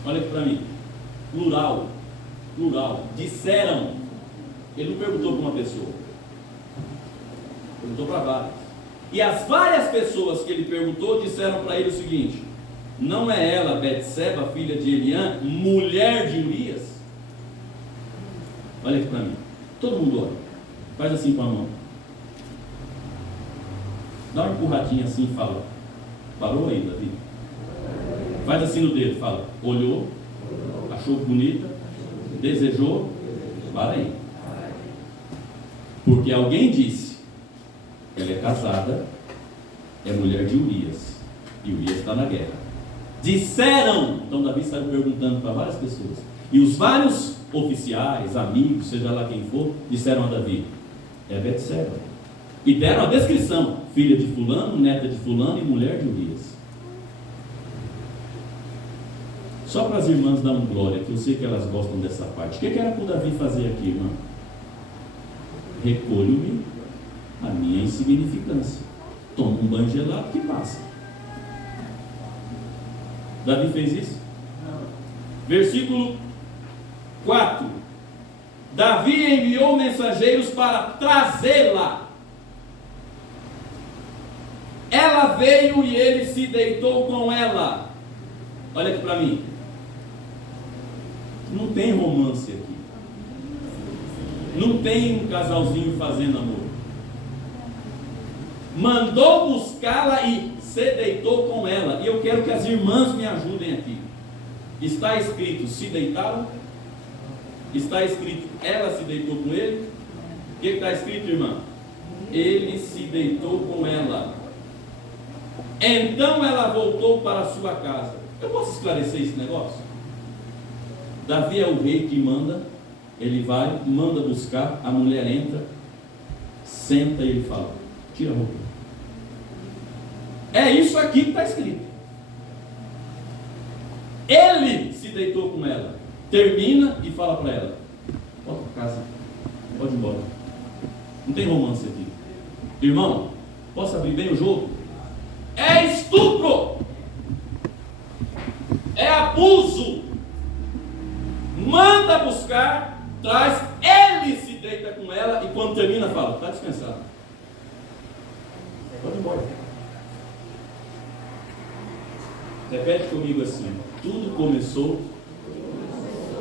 Olha aqui para mim. Plural. Disseram. Ele não perguntou para uma pessoa. Perguntou para várias. E as várias pessoas que ele perguntou disseram para ele o seguinte: não é ela Betseba, filha de Eliã, mulher de Urias? Olha aqui para mim. Todo mundo olha. Faz assim com a mão. Dá uma empurradinha assim e fala: parou aí, Davi? Faz assim no dedo, fala: olhou, achou bonita, desejou, para aí. Porque alguém disse: ela é casada, é mulher de Urias, e Urias está na guerra. Disseram. Então Davi saiu perguntando para várias pessoas, e os vários oficiais, amigos, seja lá quem for, disseram a Davi: é Betseba. E deram a descrição: filha de fulano, neta de fulano e mulher de Urias. Só para as irmãs dar um glória, que eu sei que elas gostam dessa parte. O que era para o Davi fazer aqui, irmão? Recolho-me a minha insignificância. Toma um banho gelado que passa. Davi fez isso? Não. Versículo 4. Davi enviou mensageiros para trazê-la. Ela veio e ele se deitou com ela. Olha aqui para mim. Não tem romance aqui. Não tem um casalzinho fazendo amor. Mandou buscá-la e se deitou com ela. E eu quero que as irmãs me ajudem aqui. Está escrito: se deitaram Está escrito, ela se deitou com ele. O que está escrito, irmã? Ele se deitou com ela. Então ela voltou para a sua casa. Eu posso esclarecer esse negócio? Davi é o rei que manda. Ele vai, manda buscar, a mulher entra, senta e ele fala, tira a roupa. É isso aqui que está escrito. Ele se deitou com ela. Termina e fala para ela, volta para casa, pode ir embora. Não tem romance aqui. Irmão, posso abrir bem o jogo? É estupro, é abuso. Manda buscar, traz, ele se deita com ela e quando termina fala, está descansado, pode ir embora. Repete comigo assim, tudo começou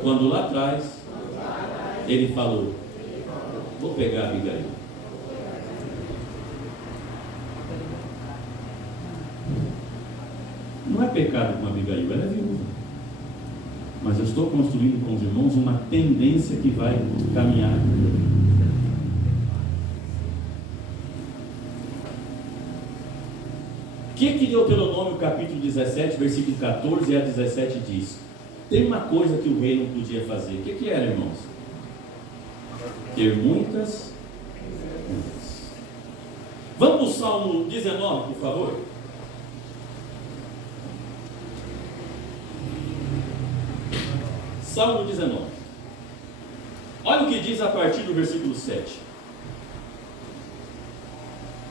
quando lá atrás ele falou, vou pegar a Abigail. Não é pecado com a Abigail, ela é viúva. Mas eu estou construindo com os irmãos uma tendência que vai caminhar. O que Deuteronômio capítulo 17, versículo 14 a 17 diz? Tem uma coisa que o rei não podia fazer. O que era, irmãos? Ter muitas. Vamos para o Salmo 19, por favor. Salmo 19. Olha o que diz a partir do versículo 7.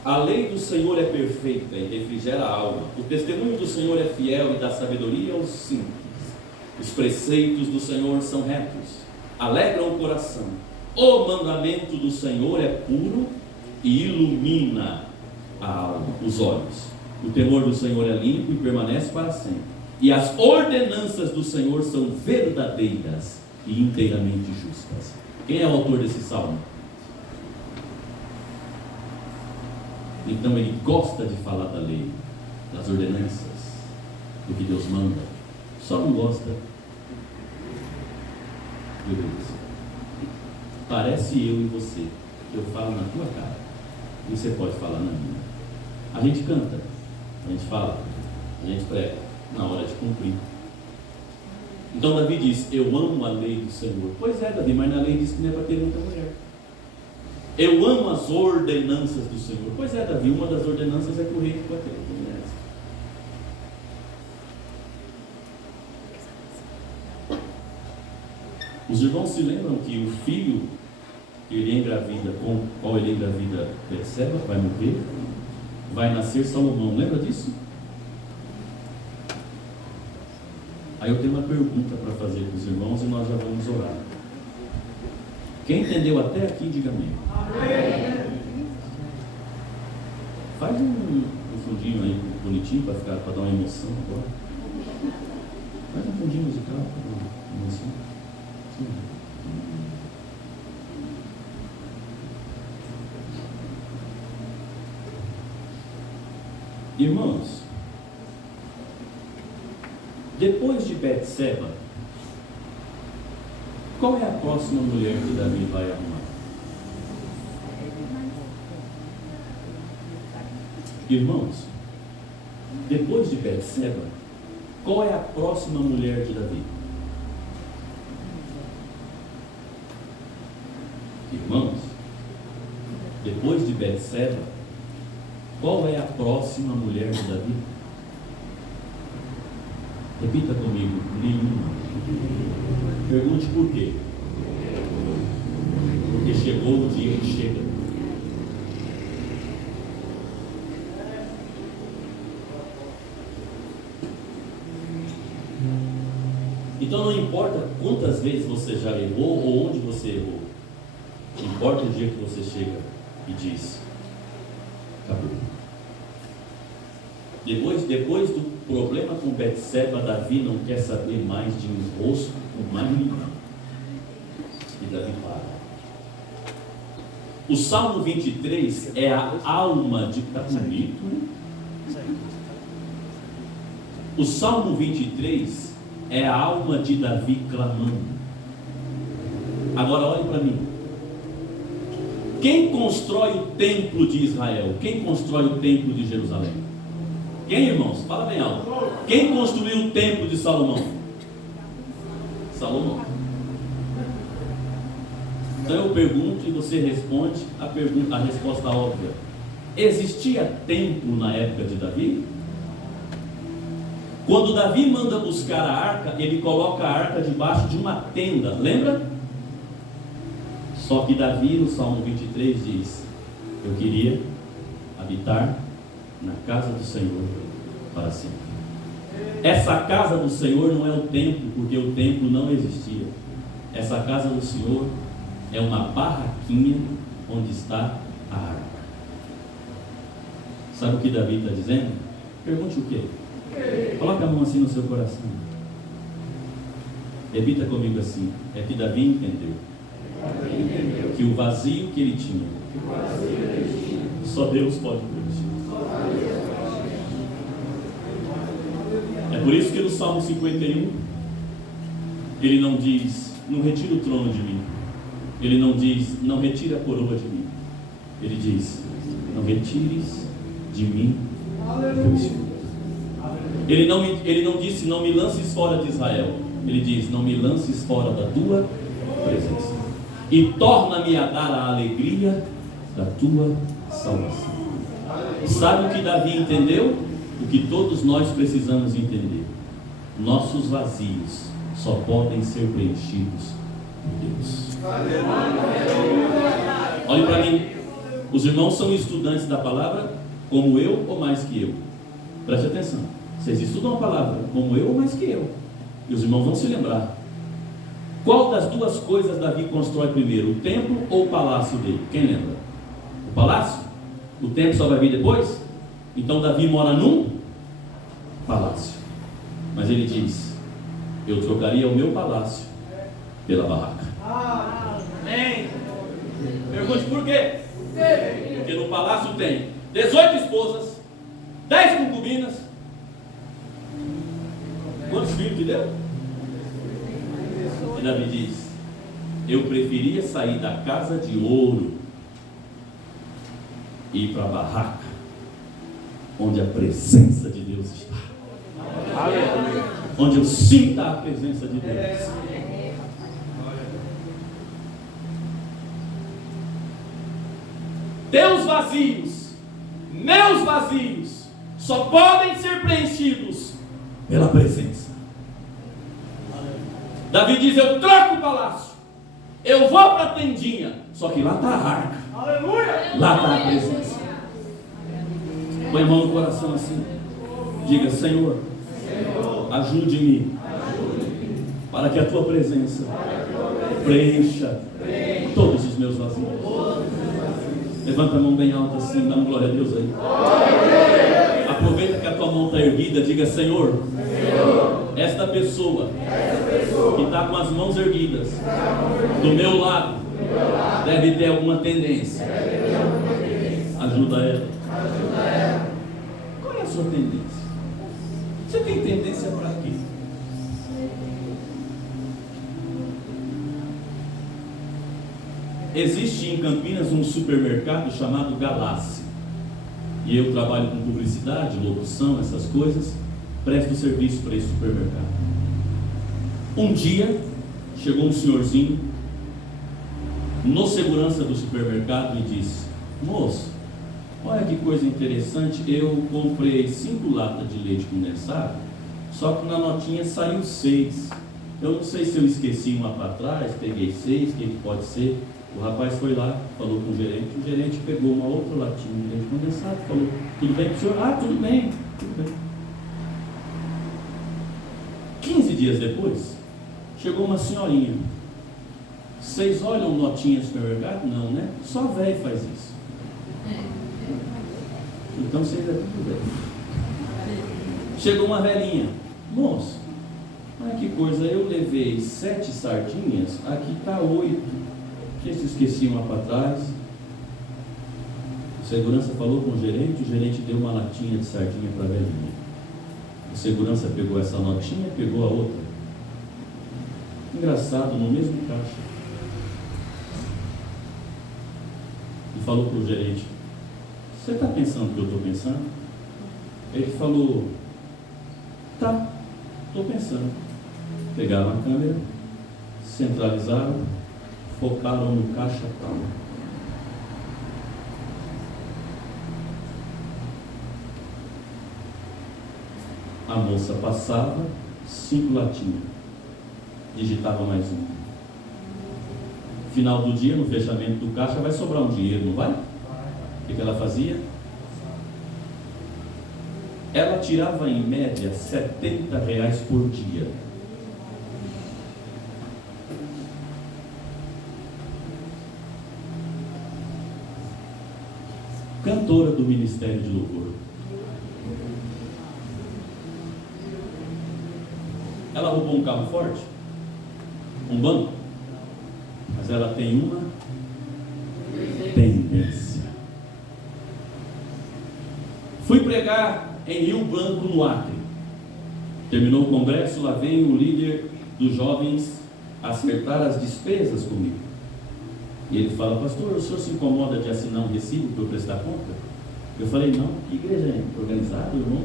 A lei do Senhor é perfeita e refrigera a alma. O testemunho do Senhor é fiel e dá sabedoria aos simples. Os preceitos do Senhor são retos, alegram o coração. O mandamento do Senhor é puro e ilumina a alma, os olhos. O temor do Senhor é limpo e permanece para sempre. E as ordenanças do Senhor são verdadeiras e inteiramente justas. Quem é o autor desse salmo? Então ele gosta de falar da lei, das ordenanças, do que Deus manda. Só não gosta de obedecer. Parece eu e você. Eu falo na tua cara e você pode falar na minha. A gente canta, a gente fala, a gente prega, na hora de cumprir. Então Davi diz, eu amo a lei do Senhor. Pois é, Davi, mas na lei diz que não é para ter muita mulher. Eu amo as ordenanças do Senhor. Pois é, Davi, uma das ordenanças é que o rei não pode ter muita mulher. Os irmãos se lembram que o filho que ele engravida, com qual ele engravida Betseba, vai morrer, vai nascer Salomão. Lembra disso? Aí eu tenho uma pergunta para fazer para os irmãos e nós já vamos orar. Quem entendeu até aqui, diga amém. Amém. Faz um fundinho aí bonitinho para dar uma emoção agora. Faz um fundinho musical para dar uma emoção. Sim. Irmãos, depois de Betseba, qual é a próxima mulher que Davi vai arrumar? Irmãos, depois de Betseba, qual é a próxima mulher de Davi? Irmãos, depois de Betseba, qual é a próxima mulher de Davi? Repita comigo, nenhuma. Pergunte por quê? Porque chegou o dia que chega. Então não importa quantas vezes você já errou ou onde você errou. Importa o dia que você chega e diz, acabou. Depois do problema com Betseba, Davi não quer saber mais de enrosco com mais ninguém. E Davi para. O Salmo 23 é a alma de... Está bonito, né? O Salmo 23 é a alma de Davi clamando. Agora olhe para mim. Quem constrói o templo de Israel? Quem constrói o templo de Jerusalém? Quem, irmãos? Fala bem alto. Quem construiu o templo de Salomão? Salomão. Então eu pergunto e você responde a resposta óbvia. Existia templo na época de Davi? Quando Davi manda buscar a arca, ele coloca a arca debaixo de uma tenda, lembra? Só que Davi, no Salmo 23, diz: eu queria habitar na casa do Senhor para sempre. Essa casa do Senhor não é o templo, porque o templo não existia. Essa casa do Senhor é uma barraquinha onde está a arca. Sabe o que Davi está dizendo? Pergunte o quê? Coloque a mão assim no seu coração. Repita comigo assim: é que Davi entendeu que o vazio que ele tinha, só Deus pode preencher. É por isso que no Salmo 51 ele não diz: não retira o trono de mim. Ele não diz: não retire a coroa de mim. Ele diz: não retires de mim o teu espírito. Ele não disse: não me lances fora de Israel. Ele diz: não me lances fora da tua presença, e torna-me a dar a alegria da tua salvação. Sabe o que Davi entendeu? O que todos nós precisamos entender: nossos vazios só podem ser preenchidos por Deus. Olhe para mim. Os irmãos são estudantes da palavra como eu ou mais que eu? Preste atenção. Vocês estudam a palavra como eu ou mais que eu? E os irmãos vão se lembrar. Qual das duas coisas Davi constrói primeiro? O templo ou o palácio dele? Quem lembra? O palácio? O templo só vai vir depois? Então Davi mora num palácio. Mas ele diz: eu trocaria o meu palácio pela barraca. Amém. Pergunte por quê? Porque no palácio tem 18 esposas, 10 concubinas. Quantos filhos que deu? E Davi diz: eu preferia sair da casa de ouro e ir para a barraca onde a presença de Deus está. Onde eu sinta a presença de Deus. Teus vazios, meus vazios, só podem ser preenchidos pela presença. Davi diz: eu troco o palácio, eu vou para a tendinha, só que lá está a arca. Aleluia! Lá está a presença. Põe a mão no coração assim. Diga: Senhor, ajude-me para que a tua presença preencha todos os meus vazios. Levanta a mão bem alta assim, dá uma glória a Deus aí. Aproveita que a tua mão está erguida, diga: Senhor, esta pessoa que está com as mãos erguidas do meu lado deve ter alguma tendência. Ajuda ela. Qual é a sua tendência? Você tem tendência para quê? Existe em Campinas um supermercado chamado Galáxia. E eu trabalho com publicidade, locução, essas coisas. Presto serviço para esse supermercado. Um dia chegou um senhorzinho no segurança do supermercado e disse: moço, olha que coisa interessante, eu comprei 5 latas de leite condensado, só que na notinha saiu 6. Eu não sei se eu esqueci uma para trás, peguei 6, o que pode ser? O rapaz foi lá, falou com o gerente pegou uma outra latinha de leite condensado, falou: tudo bem com o senhor? Ah, tudo bem. 15 dias depois, chegou uma senhorinha. Vocês olham notinha de supermercado? Não, né? Só velho faz isso. Então vocês é tudo bem. Chegou uma velhinha: moço, olha que coisa, eu levei 7 sardinhas, aqui está 8. Vocês esqueciam lá para trás. O segurança falou com o gerente deu uma latinha de sardinha para a velhinha. O segurança pegou essa notinha e pegou a outra. Engraçado, no mesmo caixa. e falou para o gerente: você está pensando o que eu estou pensando? Ele falou: tá, estou pensando. Pegaram a câmera, centralizaram, focaram no caixa tal. A moça passava, 5 latinhas, digitava mais um. Final do dia, no fechamento do caixa, vai sobrar um dinheiro, não vai? O que ela fazia? Ela tirava em média R$70 por dia. Cantora do Ministério de Louvor. Ela roubou um carro forte, um banco, mas ela tem uma tendência. Fui pregar em Rio Branco, no Acre. Terminou o congresso, lá vem o líder dos jovens acertar as despesas comigo. E ele fala: pastor, o senhor se incomoda de assinar um recibo para eu prestar conta? Eu falei: não, que igreja é organizada, irmão?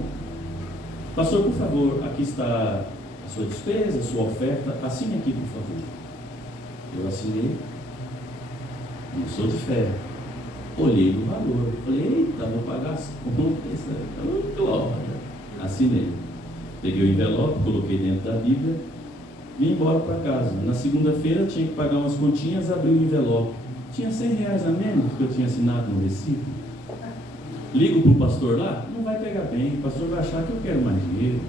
Pastor, por favor, aqui está a sua despesa, a sua oferta, assine aqui, por favor. Eu assinei, não sou de fé, olhei no valor, falei: eita, vou pagar as contas, glória. Assinei, peguei o envelope, coloquei dentro da Bíblia, vim embora para casa. Na segunda-feira tinha que pagar umas continhas, abri o envelope, tinha R$100 a menos que eu tinha assinado no recibo. Ligo para o pastor lá, não vai pegar bem, o pastor vai achar que eu quero mais dinheiro.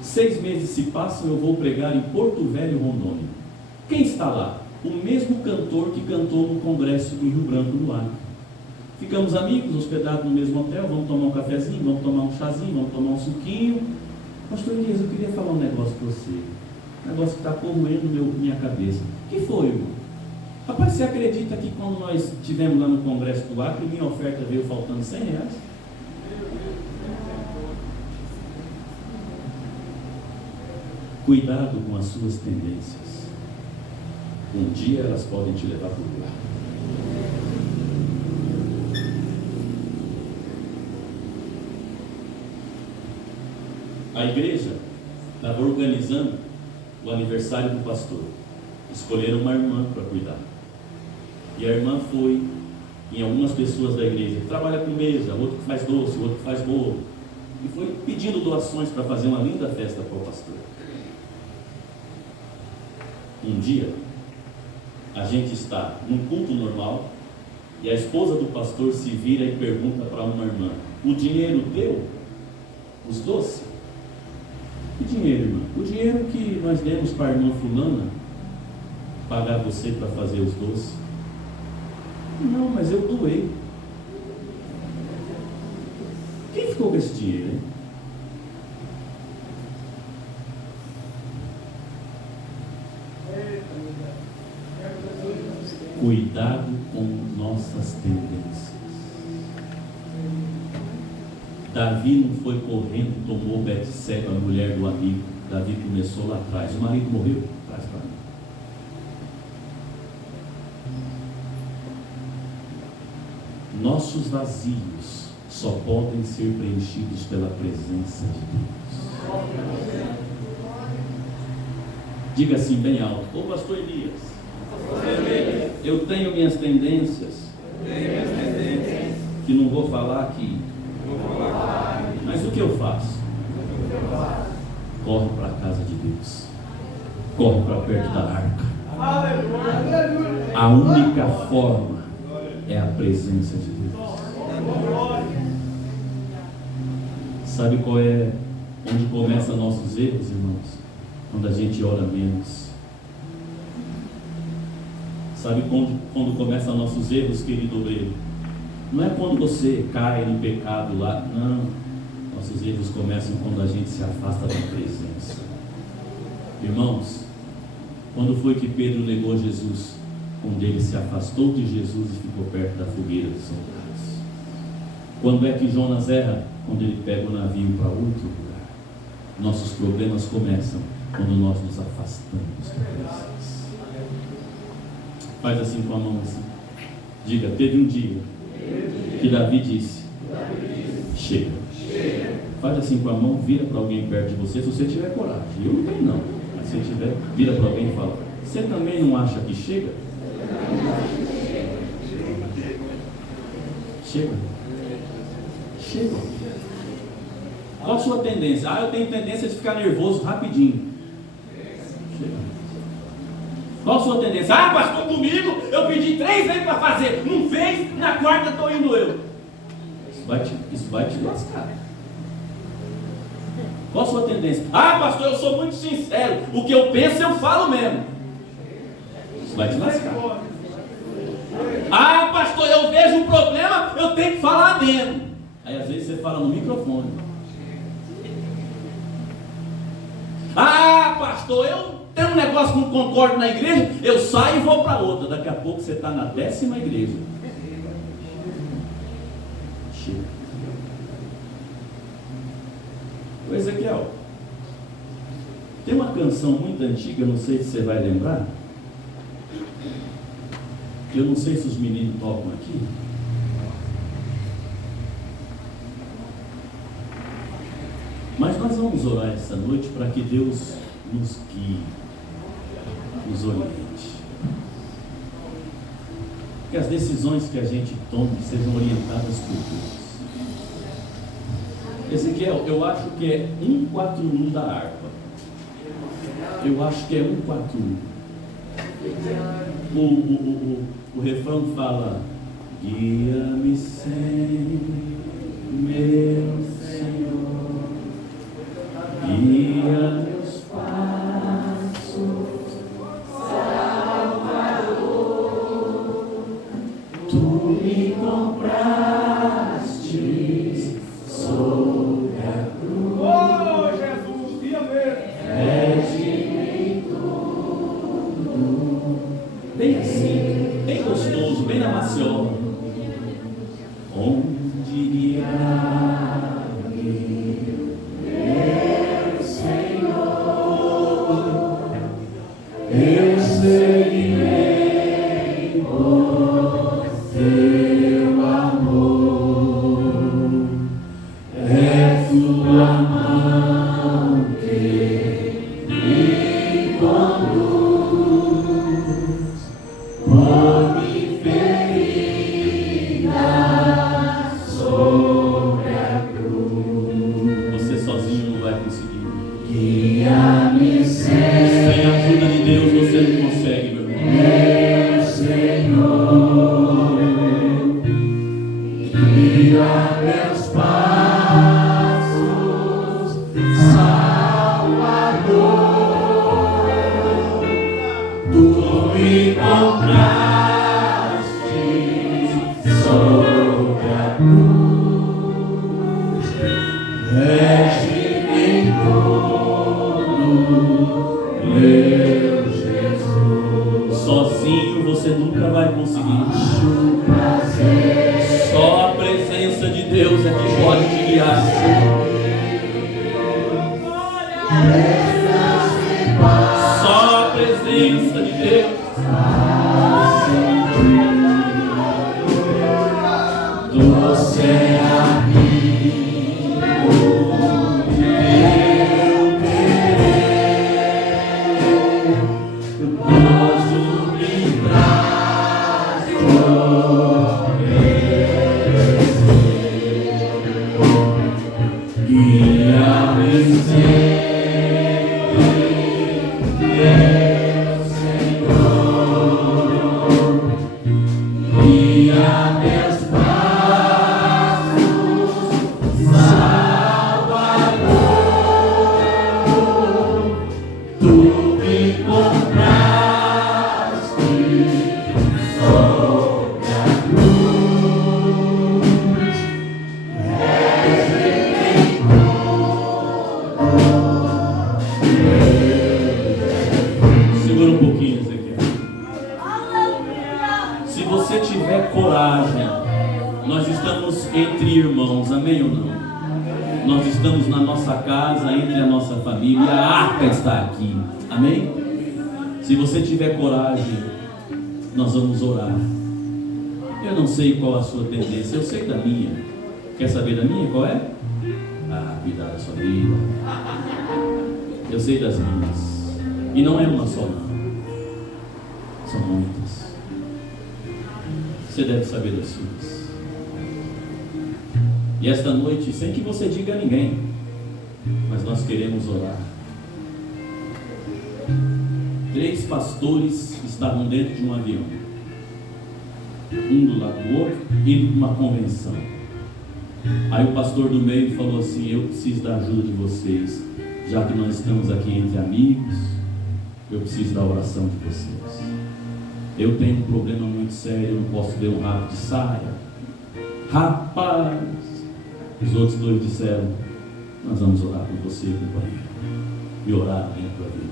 6 meses se passam, eu vou pregar em Porto Velho, Rondônia. Quem está lá? O mesmo cantor que cantou no congresso do Rio Branco, no Acre. Ficamos amigos, hospedados no mesmo hotel, vamos tomar um cafezinho, vamos tomar um chazinho, vamos tomar um suquinho. Pastor Elias, eu queria falar um negócio para você, um negócio que está corroendo minha cabeça. O que foi, irmão? Rapaz, você acredita que quando nós estivemos lá no congresso do Acre, minha oferta veio faltando R$100? Cuidado com as suas tendências. Um dia elas podem te levar para o buraco. A igreja estava organizando o aniversário do pastor. Escolheram uma irmã para cuidar. E a irmã foi em algumas pessoas da igreja, que trabalha com mesa, outro que faz doce, outro que faz bolo, e foi pedindo doações para fazer uma linda festa para o pastor. Um dia, a gente está num culto normal e a esposa do pastor se vira e pergunta para uma irmã: o dinheiro deu? Os doces? Que dinheiro, irmã? O dinheiro que nós demos para a irmã fulana pagar você para fazer os doces. Não, mas eu doei. Quem ficou com esse dinheiro, hein? Cuidado com nossas tendências. Davi não foi correndo, tomou Betseba, a mulher do amigo. Davi começou lá atrás. O marido morreu, traz para mim. Nossos vazios só podem ser preenchidos pela presença de Deus. Diga assim bem alto: ô pastor Elias, eu tenho minhas tendências, que não vou falar aqui, mas o que eu faço? Corre para a casa de Deus, corre para perto da arca. A única forma é a presença de Deus. Sabe qual é onde começam nossos erros, irmãos? Quando a gente ora menos. Sabe quando começam nossos erros, querido obreiro? Não é quando você cai no pecado lá, não. Nossos erros começam quando a gente se afasta da presença. Irmãos, quando foi que Pedro negou Jesus? Quando ele se afastou de Jesus e ficou perto da fogueira dos soldados. Quando é que Jonas erra? Quando ele pega o navio para outro lugar. Nossos problemas começam quando nós nos afastamos da presença. Faz assim com a mão assim. Diga, teve um dia que Davi disse: chega. Faz assim com a mão, vira para alguém perto de você, se você tiver coragem. Eu não tenho não. Mas se tiver, vira para alguém e fala: você também não acha que chega? Chega. Chega. Qual a sua tendência? Eu tenho tendência de ficar nervoso rapidinho. Chega. Qual a sua tendência? Pastor, comigo eu pedi 3 vezes para fazer, não fez, na quarta estou indo eu. Isso vai te lascar. Qual a sua tendência? Pastor, eu sou muito sincero, o que eu penso eu falo mesmo. Isso vai te lascar. Pastor, eu vejo um problema, eu tenho que falar mesmo. Aí às vezes você fala no microfone. Pastor, eu tenho um negócio que não concordo na igreja, eu saio e vou para outra. Daqui a pouco você está na 10ª igreja. Chega. Ô Ezequiel, tem uma canção muito antiga, não sei se você vai lembrar. Eu não sei se os meninos tocam aqui. Mas nós vamos orar essa noite para que Deus nos guie, nos oriente. Que as decisões que a gente tome sejam orientadas por Deus. Ezequiel, eu acho que é 141 da harpa. Eu acho que é 141. O refrão fala: guia-me sempre, meu Senhor, guia meus passos, Salvador, tu me compraste sobre a cruz. Oh, Jesus, dia mesmo. Bem assim, bem gostoso, bem na maciola. Onde guiar-me, meu Senhor, eu seguirei por teu amor. É tua mão que me conduz. Põe ferida sobre a cruz. Você sozinho não vai conseguir. Guia-me sempre. Sem a ajuda de Deus você não consegue, meu irmão. Meu Senhor, guia meus passos, Salvador. Tu me compraste sobre a cruz, rege em todo, meu Jesus. Sozinho você nunca vai conseguir. Só a presença de Deus é que pode te guiar. Só a presença de Deus. Você é amigo, meu querer, gozo me traz guia-me sempre, meu Senhor, guia meus passos, Salvador. Tu me compraste sobre a cruz, segura um pouquinho, Ezequiel. Se você tiver coragem, nós estamos entre irmãos, amém ou não? Nós estamos na nossa casa, entre a nossa família, a arca está aqui, amém? Se você tiver coragem, nós vamos orar. Eu não sei qual a sua tendência, eu sei da minha. Quer saber da minha? Qual é? Cuidar da sua vida. Eu sei das minhas. E não é uma só, não. São muitas. Você deve saber das suas. E esta noite, sem que você diga a ninguém, mas nós queremos orar. 3 pastores estavam dentro de um avião, um do lado do outro, indo para uma convenção. Aí o pastor do meio falou assim: eu preciso da ajuda de vocês, já que nós estamos aqui entre amigos, eu preciso da oração de vocês. Eu tenho um problema muito sério, eu não posso ver um rabo de saia. Rapaz, os outros 2 disseram: nós vamos orar por você, companheiro. E oraram dentro do avião.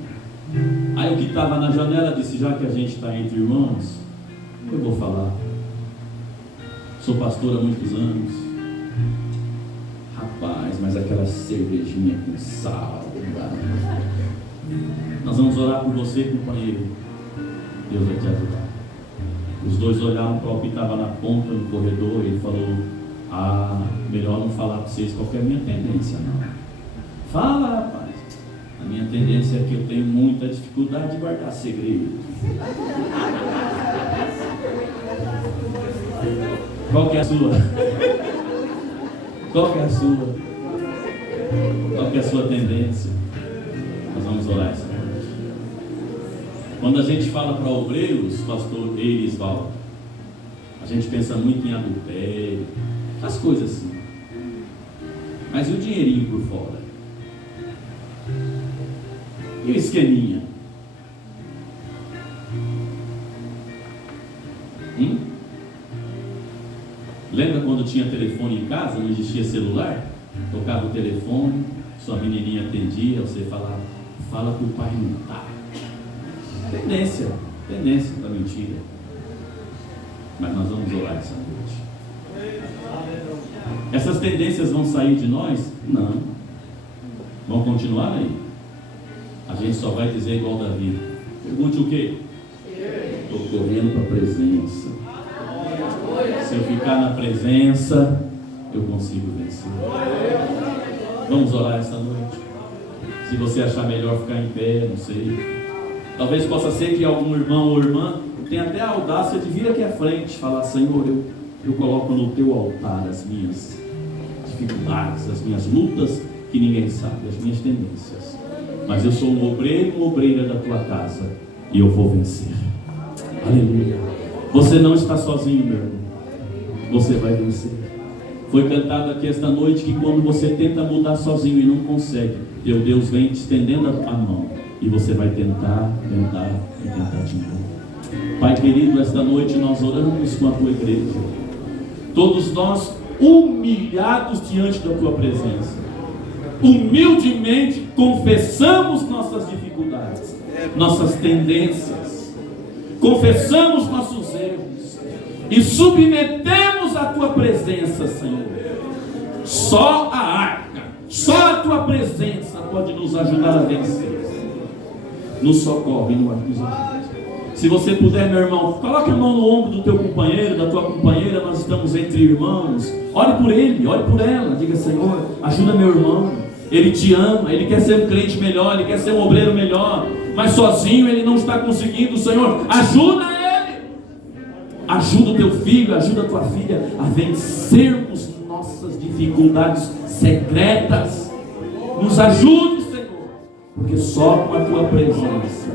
Aí o que estava na janela disse: já que a gente está entre irmãos, eu vou falar. Sou pastor há muitos anos. Rapaz, mas aquela cervejinha com sal, nós vamos orar por você, companheiro. Deus vai te ajudar. Os 2 olharam para o que estava na ponta do corredor e ele falou: melhor não falar para vocês qual que é a minha tendência, não. Fala, rapaz. A minha tendência é que eu tenho muita dificuldade de guardar segredo. Qual que é a sua? Qual que é a sua? Qual que é a sua tendência? Nós vamos orar essa noite. Quando a gente fala para obreiros, pastor Elisvaldo, a gente pensa muito em adultério, as coisas assim. Mas e o dinheirinho por fora? E o esqueminha? Lembra quando tinha telefone em casa, não existia celular? Tocava o telefone, sua menininha atendia, você falava: fala que o pai não está. Tendência para mentira. Mas nós vamos orar essa noite. Essas tendências vão sair de nós? Não. Vão continuar aí. A gente só vai dizer igual Davi: pergunte o quê? Estou correndo para a presença. Se eu ficar na presença, eu consigo vencer. Vamos orar esta noite. Se você achar melhor ficar em pé, não sei. Talvez possa ser que algum irmão ou irmã tenha até a audácia de vir aqui à frente e falar: Senhor, eu coloco no teu altar as minhas dificuldades, as minhas lutas que ninguém sabe, as minhas tendências. Mas eu sou um obreiro, uma obreira da tua casa, e eu vou vencer. Aleluia. Você não está sozinho, meu irmão. Você vai vencer. Foi cantado aqui esta noite que quando você tenta mudar sozinho e não consegue, teu Deus vem te estendendo a mão, e você vai tentar de novo. Pai querido, esta noite nós oramos com a tua igreja, todos nós humilhados diante da tua presença, humildemente confessamos nossas dificuldades, nossas tendências, confessamos nossos erros e submetemos a tua presença, Senhor. Só a arca, só a tua presença pode nos ajudar a vencer. Nos socorre, nos ajude. Se você puder, meu irmão, coloque a mão no ombro do teu companheiro, da tua companheira. Nós estamos entre irmãos. Ore por ele, ore por ela. Diga: Senhor, ajuda meu irmão. Ele te ama, ele quer ser um crente melhor, ele quer ser um obreiro melhor, mas sozinho ele não está conseguindo. Senhor, ajuda ele. Ajuda o teu filho, ajuda a tua filha a vencermos nossas dificuldades secretas. Nos ajude, Senhor, porque só com a tua presença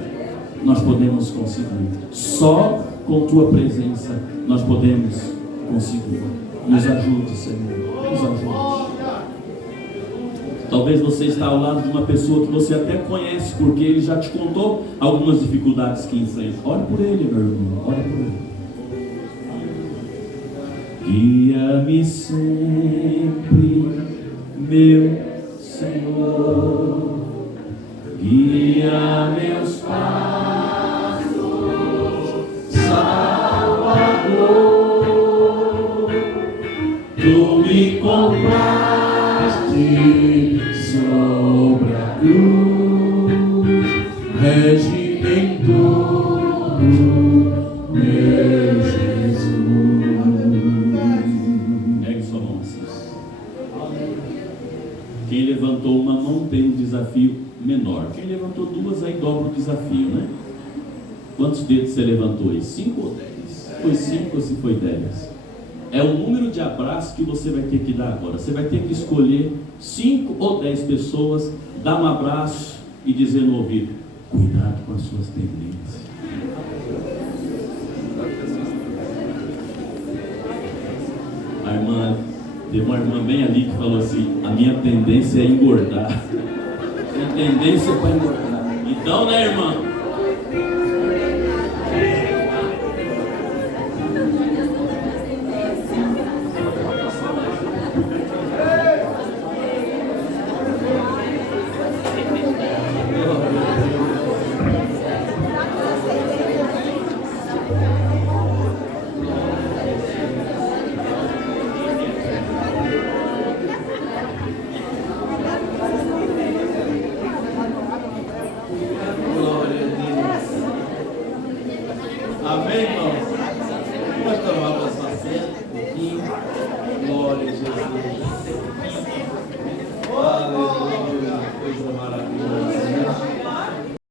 nós podemos conseguir. Só com tua presença nós podemos conseguir. Nos ajude, Senhor. Nos ajude. Talvez você está ao lado de uma pessoa que você até conhece, porque ele já te contou algumas dificuldades que enfrenta. Ore por ele, meu irmão. Ore por ele. Guia-me sempre, meu Senhor. Guia meus passos, Salvador. Tu me compraste sobre a cruz, regimento, meu Jesus. Quem levantou uma mão tem um desafio menor. Quem levantou duas, aí dobra o desafio, né? Quantos dedos você levantou aí? 5 ou 10? Foi 5 ou se foi 10? É o número de abraços que você vai ter que dar agora. Você vai ter que escolher 5 ou 10 pessoas, dar um abraço e dizer no ouvido: cuidado com as suas tendências. A irmã, tem uma irmã bem ali que falou assim: a minha tendência é engordar. Minha tendência é para engordar. Então, né, irmã?